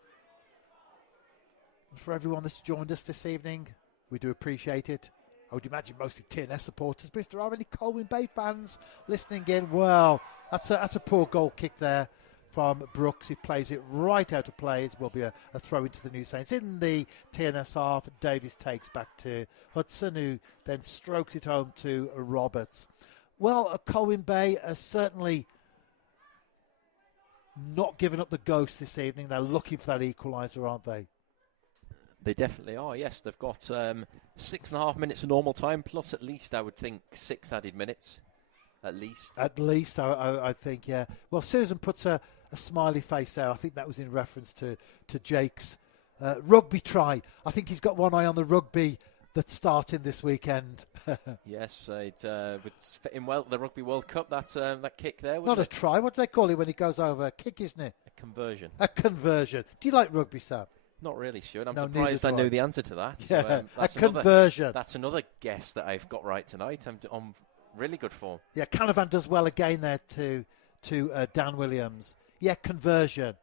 For everyone that's joined us this evening, we do appreciate it. I would imagine mostly TNS supporters, but if there are any Colwyn Bay fans listening in, well, that's a poor goal kick there from Brooks. He plays it right out of play. It will be a throw into the New Saints. In the TNS half, Davies takes back to Hudson, who then strokes it home to Roberts. Well, Colwyn Bay are certainly not giving up the ghost this evening. They're looking for that equaliser, aren't they? They definitely are, yes. They've got 6.5 minutes of normal time, plus at least, I would think, 6 added minutes. At least. At least, I think, yeah. Well, Susan puts a smiley face there. I think that was in reference to Jake's rugby try. I think he's got one eye on the rugby that's starting this weekend. Yes, it would fit in well the Rugby World Cup, that kick there. Not a try. What do they call it when he goes over? A kick, isn't it? A conversion. A conversion. Do you like rugby, Sam? Not really, Stuart. I'm no, surprised I knew the answer to that. Yeah, So, a conversion. That's another guess that I've got right tonight. I'm on really good form. Yeah, Canavan does well again there to Dan Williams. Yeah, conversion.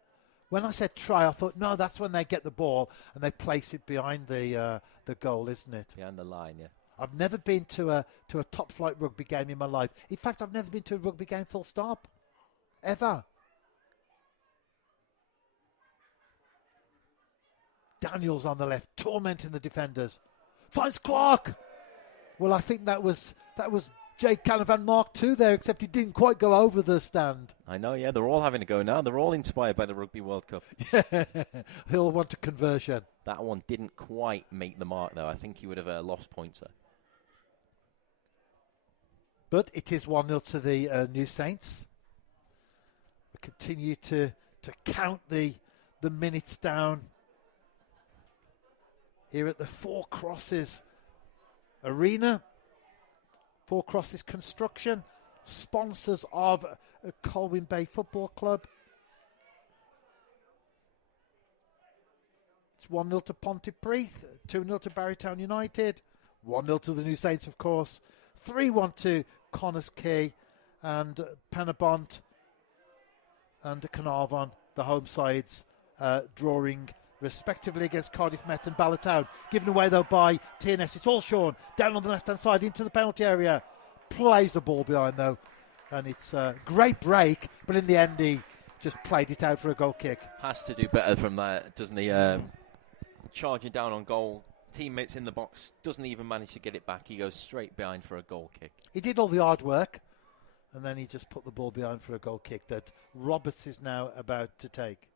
When I said try, I thought, no, that's when they get the ball and they place it behind the goal, isn't it? Behind the line, yeah. I've never been to a top-flight rugby game in my life. In fact, I've never been to a rugby game full stop. Ever. Daniels on the left, tormenting the defenders. Finds Clark. Well, I think that was Jake Canavan Mark 2 there, except he didn't quite go over the stand. I know, yeah. They're all having a go now. They're all inspired by the Rugby World Cup. They all want a conversion. That one didn't quite make the mark, though. I think he would have lost points there. But it is 1-0 to the New Saints. We continue to count the minutes down here at the Four Crosses Arena. Four Crosses Construction, sponsors of Colwyn Bay Football Club. It's 1-0 to Pontypridd, 2-0 to Barrytown United, 1-0 to the New Saints, of course, 3-1 to Connors Quay, and Penabont and Carnarvon, the home sides, drawing respectively against Cardiff Met and Ballatown. Given away, though, by TNS. It's all Sean down on the left-hand side into the penalty area. Plays the ball behind, though. And it's a great break, but in the end, he just played it out for a goal kick. Has to do better from that, doesn't he? Charging down on goal. Teammates in the box. Doesn't even manage to get it back. He goes straight behind for a goal kick. He did all the hard work, and then he just put the ball behind for a goal kick that Roberts is now about to take.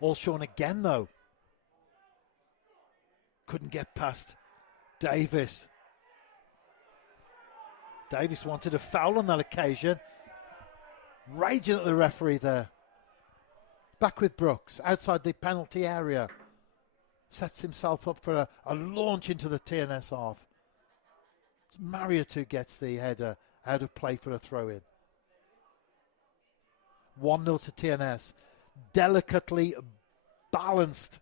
All Sean again, though. Couldn't get past Davis. Davis wanted a foul on that occasion. Raging at the referee there. Back with Brooks, outside the penalty area. Sets himself up for a launch into the TNS half. It's Marriott who gets the header out of play for a throw-in. 1-0 to TNS. Delicately balanced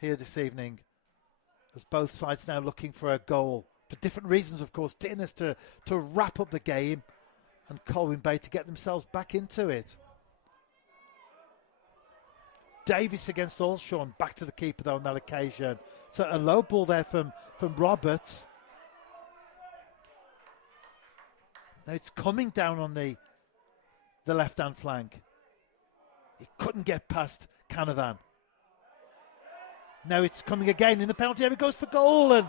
here this evening, as both sides now looking for a goal for different reasons, of course. TNS to wrap up the game, and Colwyn Bay to get themselves back into it. Davis against Allshawn, back to the keeper though on that occasion. So a low ball there from Roberts. Now it's coming down on the left-hand flank. He couldn't get past Canavan. Now it's coming again in the penalty area. It goes for goal, and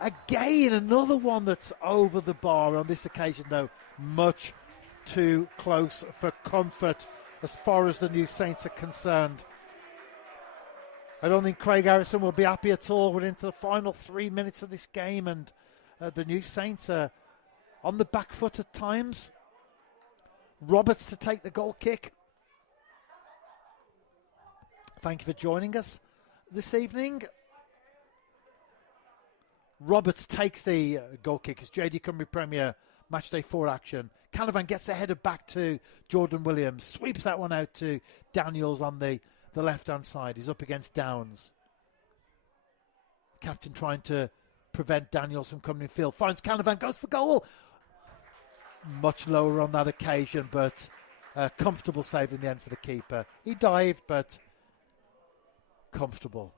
again another one that's over the bar on this occasion, though much too close for comfort as far as the New Saints are concerned. I don't think Craig Harrison will be happy at all. We're into the final 3 minutes of this game, and the New Saints are on the back foot at times. Roberts to take the goal kick. Thank you for joining us this evening. Roberts takes the goal kick as JD Cymru Premier Matchday 4 action. Canavan gets a header back to Jordan Williams. Sweeps that one out to Daniels on the left-hand side. He's up against Downs. Captain trying to prevent Daniels from coming in field. Finds Canavan, goes for goal. Much lower on that occasion, but a comfortable save in the end for the keeper. He dived, but comfortable.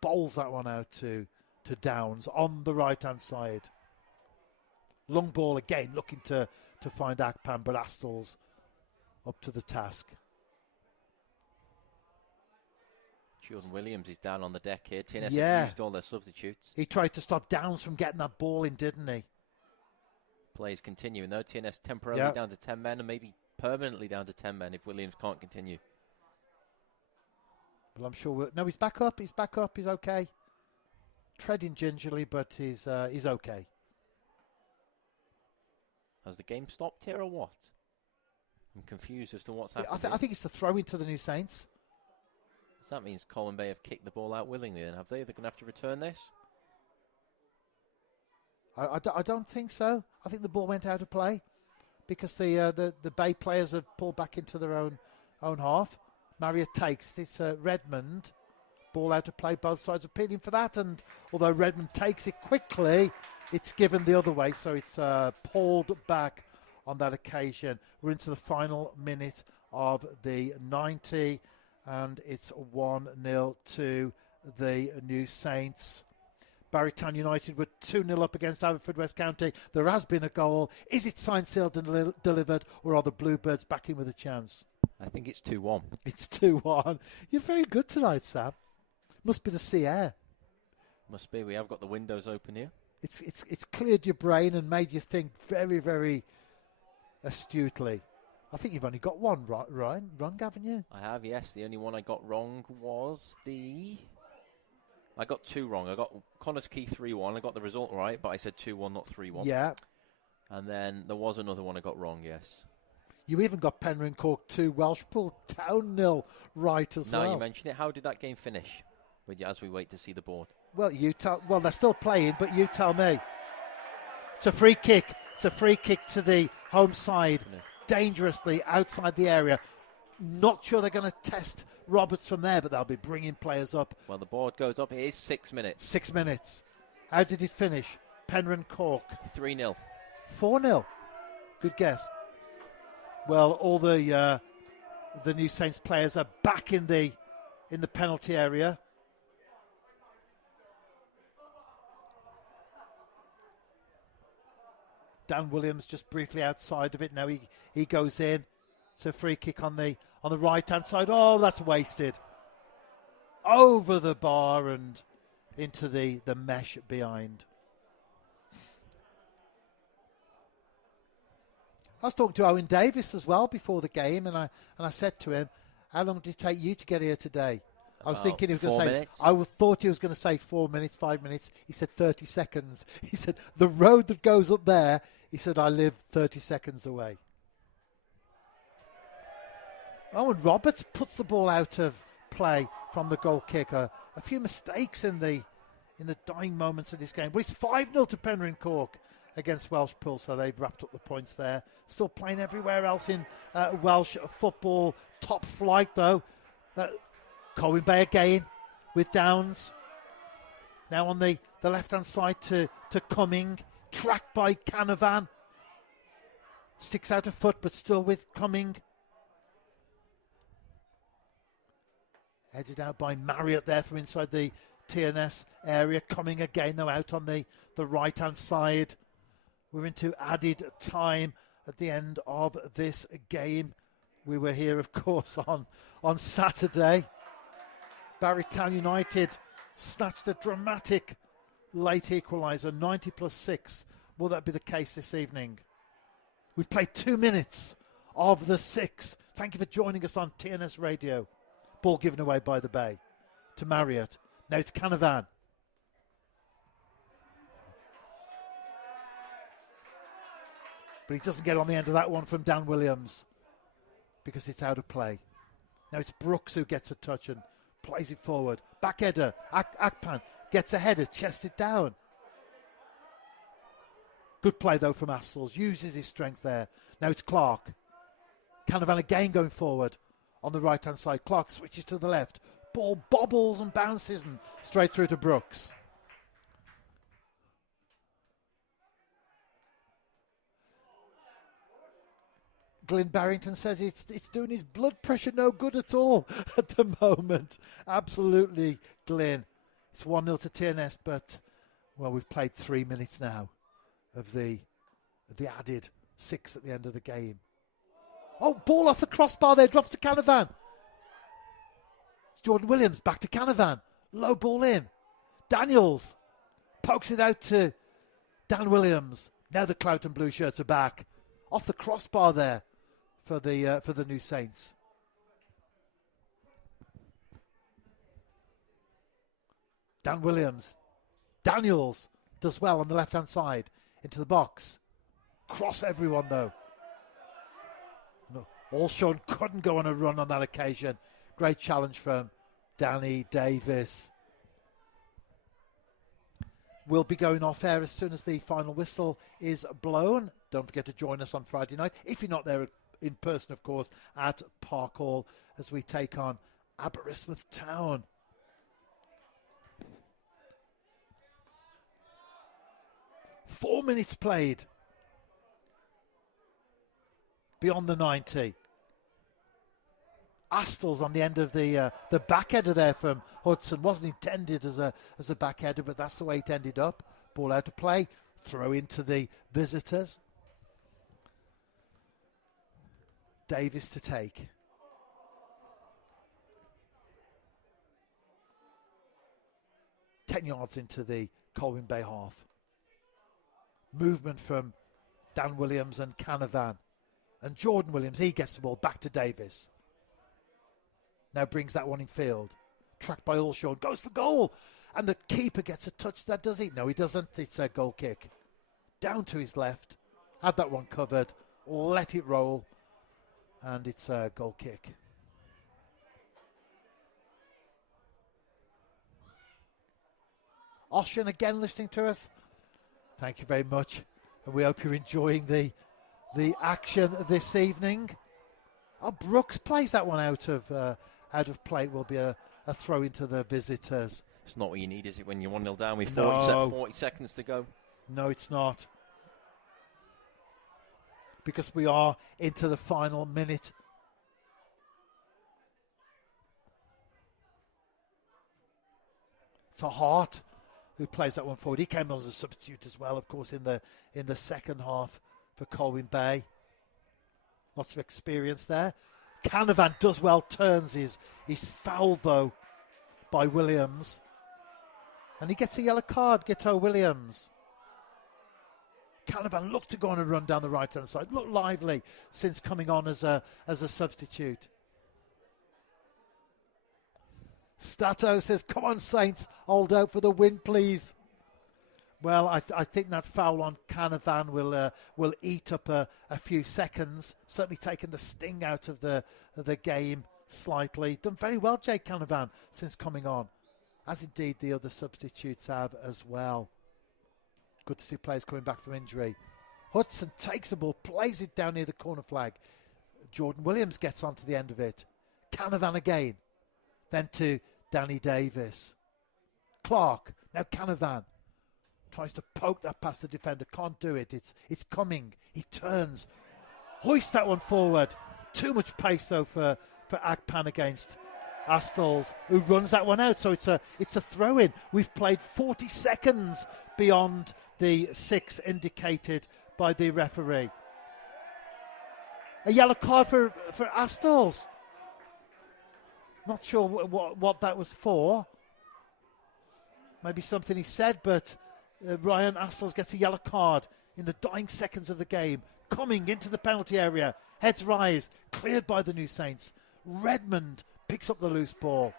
Bowls that one out to Downs on the right-hand side. Long ball again, looking to find Akpan, but Astel's up to the task. Jordan Williams is down on the deck here. TNS Yeah. have used all their substitutes. He tried to stop Downs from getting that ball in, didn't he? Plays continuing though. TNS temporarily down to 10 men and maybe permanently down to 10 men if Williams can't continue. Well, I'm sure. No, he's back up. He's back up. He's okay. Treading gingerly, but he's okay. Has the game stopped here or what? I'm confused as to what's happening. I think it's the throw into the New Saints. So that means Colwyn Bay have kicked the ball out willingly then, have they? They're going to have to return this? I don't think so. I think the ball went out of play because the Bay players have pulled back into their own half. Marriott takes it. It's Redmond. Ball out of play. Both sides appealing for that. And although Redmond takes it quickly, it's given the other way. So it's pulled back on that occasion. We're into the final minute of the 90. And it's 1-0 to the New Saints. Barrytown United were 2-0 up against Haverfordwest County. There has been a goal. Is it signed, sealed and delivered, or are the Bluebirds back in with a chance? I think it's 2-1. It's 2-1. You're very good tonight, Sam. Must be the sea air. Must be. We have got the windows open here. It's cleared your brain and made you think very, very astutely. I think you've only got one wrong, haven't you? I have, yes. The only one I got wrong was I got two wrong. I got Connors Key 3-1. I got the result right, but I said 2-1, not 3-1. Yeah. And then there was another one I got wrong, yes. You even got Penryn Cork 2, Welshpool Town 0 right as well. Now you mention it, how did that game finish? As we wait to see the board. Well, they're still playing, but you tell me. It's a free kick. It's a free kick to the home side. Dangerously outside the area. Not sure they're going to test Roberts from there, but they'll be bringing players up. Well, the board goes up. It is 6 minutes. 6 minutes. How did it finish? Penryn Cork. 3-0. 4-0. Good guess. Well, all the New Saints players are back in the penalty area. Dan Williams just briefly outside of it. Now he goes in. It's a free kick on the right hand side. Oh, that's wasted. Over the bar and into the mesh behind. I was talking to Owen Davis as well before the game, and I said to him, "How long did it take you to get here today?" I was thinking he was going to say. minutes. Thought he was going to say 4 minutes, 5 minutes. He said 30 seconds. He said the road that goes up there. He said I live 30 seconds away. Owen Roberts puts the ball out of play from the goal kick. A few mistakes in the dying moments of this game, but it's 5-0 to Penryn Cork against Welsh Pool, so they've wrapped up the points there. Still playing everywhere else in Welsh football. Top flight, though. Colwyn Bay again with Downs. Now on the left-hand side to Cumming. Tracked by Canavan. Sticks out a foot, but still with Cumming. Headed out by Marriott there from inside the TNS area. Cumming again, though, out on the right-hand side. We're into added time at the end of this game. We were here, of course, on Saturday. Barrytown United snatched a dramatic late equaliser, 90+6. Will that be the case this evening? We've played 2 minutes of the 6. Thank you for joining us on TNS Radio. Ball given away by the Bay to Marriott. Now it's Canavan. But he doesn't get on the end of that one from Dan Williams because it's out of play. Now it's Brooks who gets a touch and plays it forward. Back header. Akpan gets a header, chests it down. Good play, though, from Astles. Uses his strength there. Now it's Clark. Canavan again going forward on the right-hand side. Clark switches to the left. Ball bobbles and bounces and straight through to Brooks. Glyn Barrington says it's doing his blood pressure no good at all at the moment. Absolutely, Glyn. It's 1-0 to TNS, but, well, we've played 3 minutes now of the added 6 at the end of the game. Oh, ball off the crossbar there, drops to Canavan. It's Jordan Williams, back to Canavan. Low ball in. Daniels pokes it out to Dan Williams. Now the Cloughton Blue shirts are back. Off the crossbar there for the New Saints. Dan Williams. Daniels does well on the left-hand side. Into the box. Cross everyone, though. No, Allshawn couldn't go on a run on that occasion. Great challenge from Danny Davis. We'll be going off air as soon as the final whistle is blown. Don't forget to join us on Friday night, if you're not there in person, of course, at Park Hall as we take on Aberystwyth Town. Four minutes played. Beyond the 90. Astles on the end of the back header there from Hudson. Wasn't intended as a back header, but that's the way it ended up. Ball out of play. Throw into the visitors. Davis to take. Ten yards into the Colwyn Bay half. Movement from Dan Williams and Canavan. And Jordan Williams, he gets the ball back to Davis. Now brings that one in field. Tracked by Allshawn. Goes for goal. And the keeper gets a touch. That does he? No, he doesn't. It's a goal kick. Down to his left. Had that one covered. Let it roll. And it's a goal kick. Ossian again listening to us. Thank you very much. And we hope you're enjoying the action this evening. Oh, Brooks plays that one out of play. It will be a throw into the visitors. It's not what you need, is it, when you're 1-0 down with No. 40 seconds to go? No, it's not. Because we are into the final minute. It's a Hart who plays that one forward. He came on as a substitute as well, of course, in the second half for Colwyn Bay. Lots of experience there. Canavan does well, turns he's fouled though by Williams. And he gets a yellow card, Gito Williams. Canavan looked to go on a run down the right-hand side. Looked lively since coming on as a substitute. Stato says, come on, Saints, hold out for the win, please. Well, I think that foul on Canavan will eat up a few seconds, certainly taking the sting out of the game slightly. Done very well, Jake Canavan, since coming on, as indeed the other substitutes have as well. Good to see players coming back from injury. Hudson takes the ball, plays it down near the corner flag. Jordan Williams gets onto the end of it. Canavan again. Then to Danny Davis. Clark, now Canavan. Tries to poke that past the defender. Can't do it. It's coming. He turns. Hoists that one forward. Too much pace, though, for Agpan against Astles, who runs that one out. So it's a throw-in. We've played 40 seconds beyond the 6 indicated by the referee. A yellow card for Astles. Not sure what that was for. Maybe something he said, but Ryan Astles gets a yellow card in the dying seconds of the game. Coming into the penalty area. Heads rise. Cleared by the New Saints. Redmond picks up the loose ball.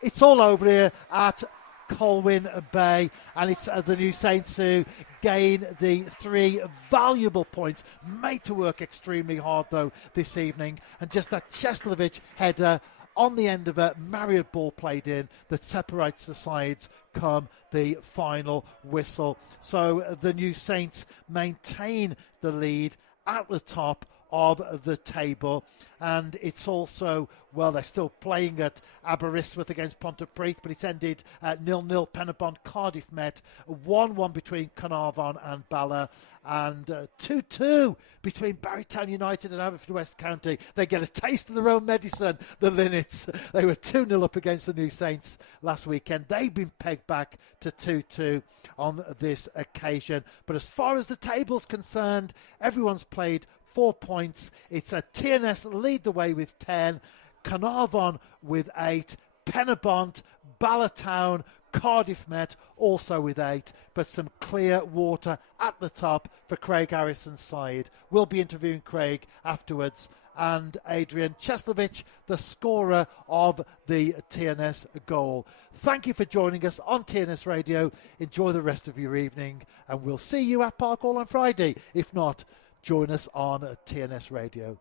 It's all over here at Colwyn Bay, and it's the New Saints who gain the 3 valuable points. Made to work extremely hard, though, this evening. And just that Cheslovich header on the end of a Marriott ball played in that separates the sides come the final whistle. So the New Saints maintain the lead at the top of the table, and it's also, well, they're still playing at Aberystwyth against Pontypridd, but it's ended at 0-0. Penabont Cardiff met 1-1 between Carnarvon and Bala, and 2-2 between Barrytown United and Haverfordwest County. They get a taste of their own medicine, the Linnets. They were 2-0 up against the New Saints last weekend. They've been pegged back to 2-2 on this occasion. But as far as the table's concerned, everyone's played 4 points. It's a TNS lead the way with 10, Carnarvon with 8, Penabont, Ballatown, Cardiff Met also with 8, but some clear water at the top for Craig Harrison's side. We'll be interviewing Craig afterwards, and Adrian Cheslovich, the scorer of the TNS goal. Thank you for joining us on TNS Radio. Enjoy the rest of your evening, and we'll see you at Park Hall on Friday. If not, join us on TNS Radio.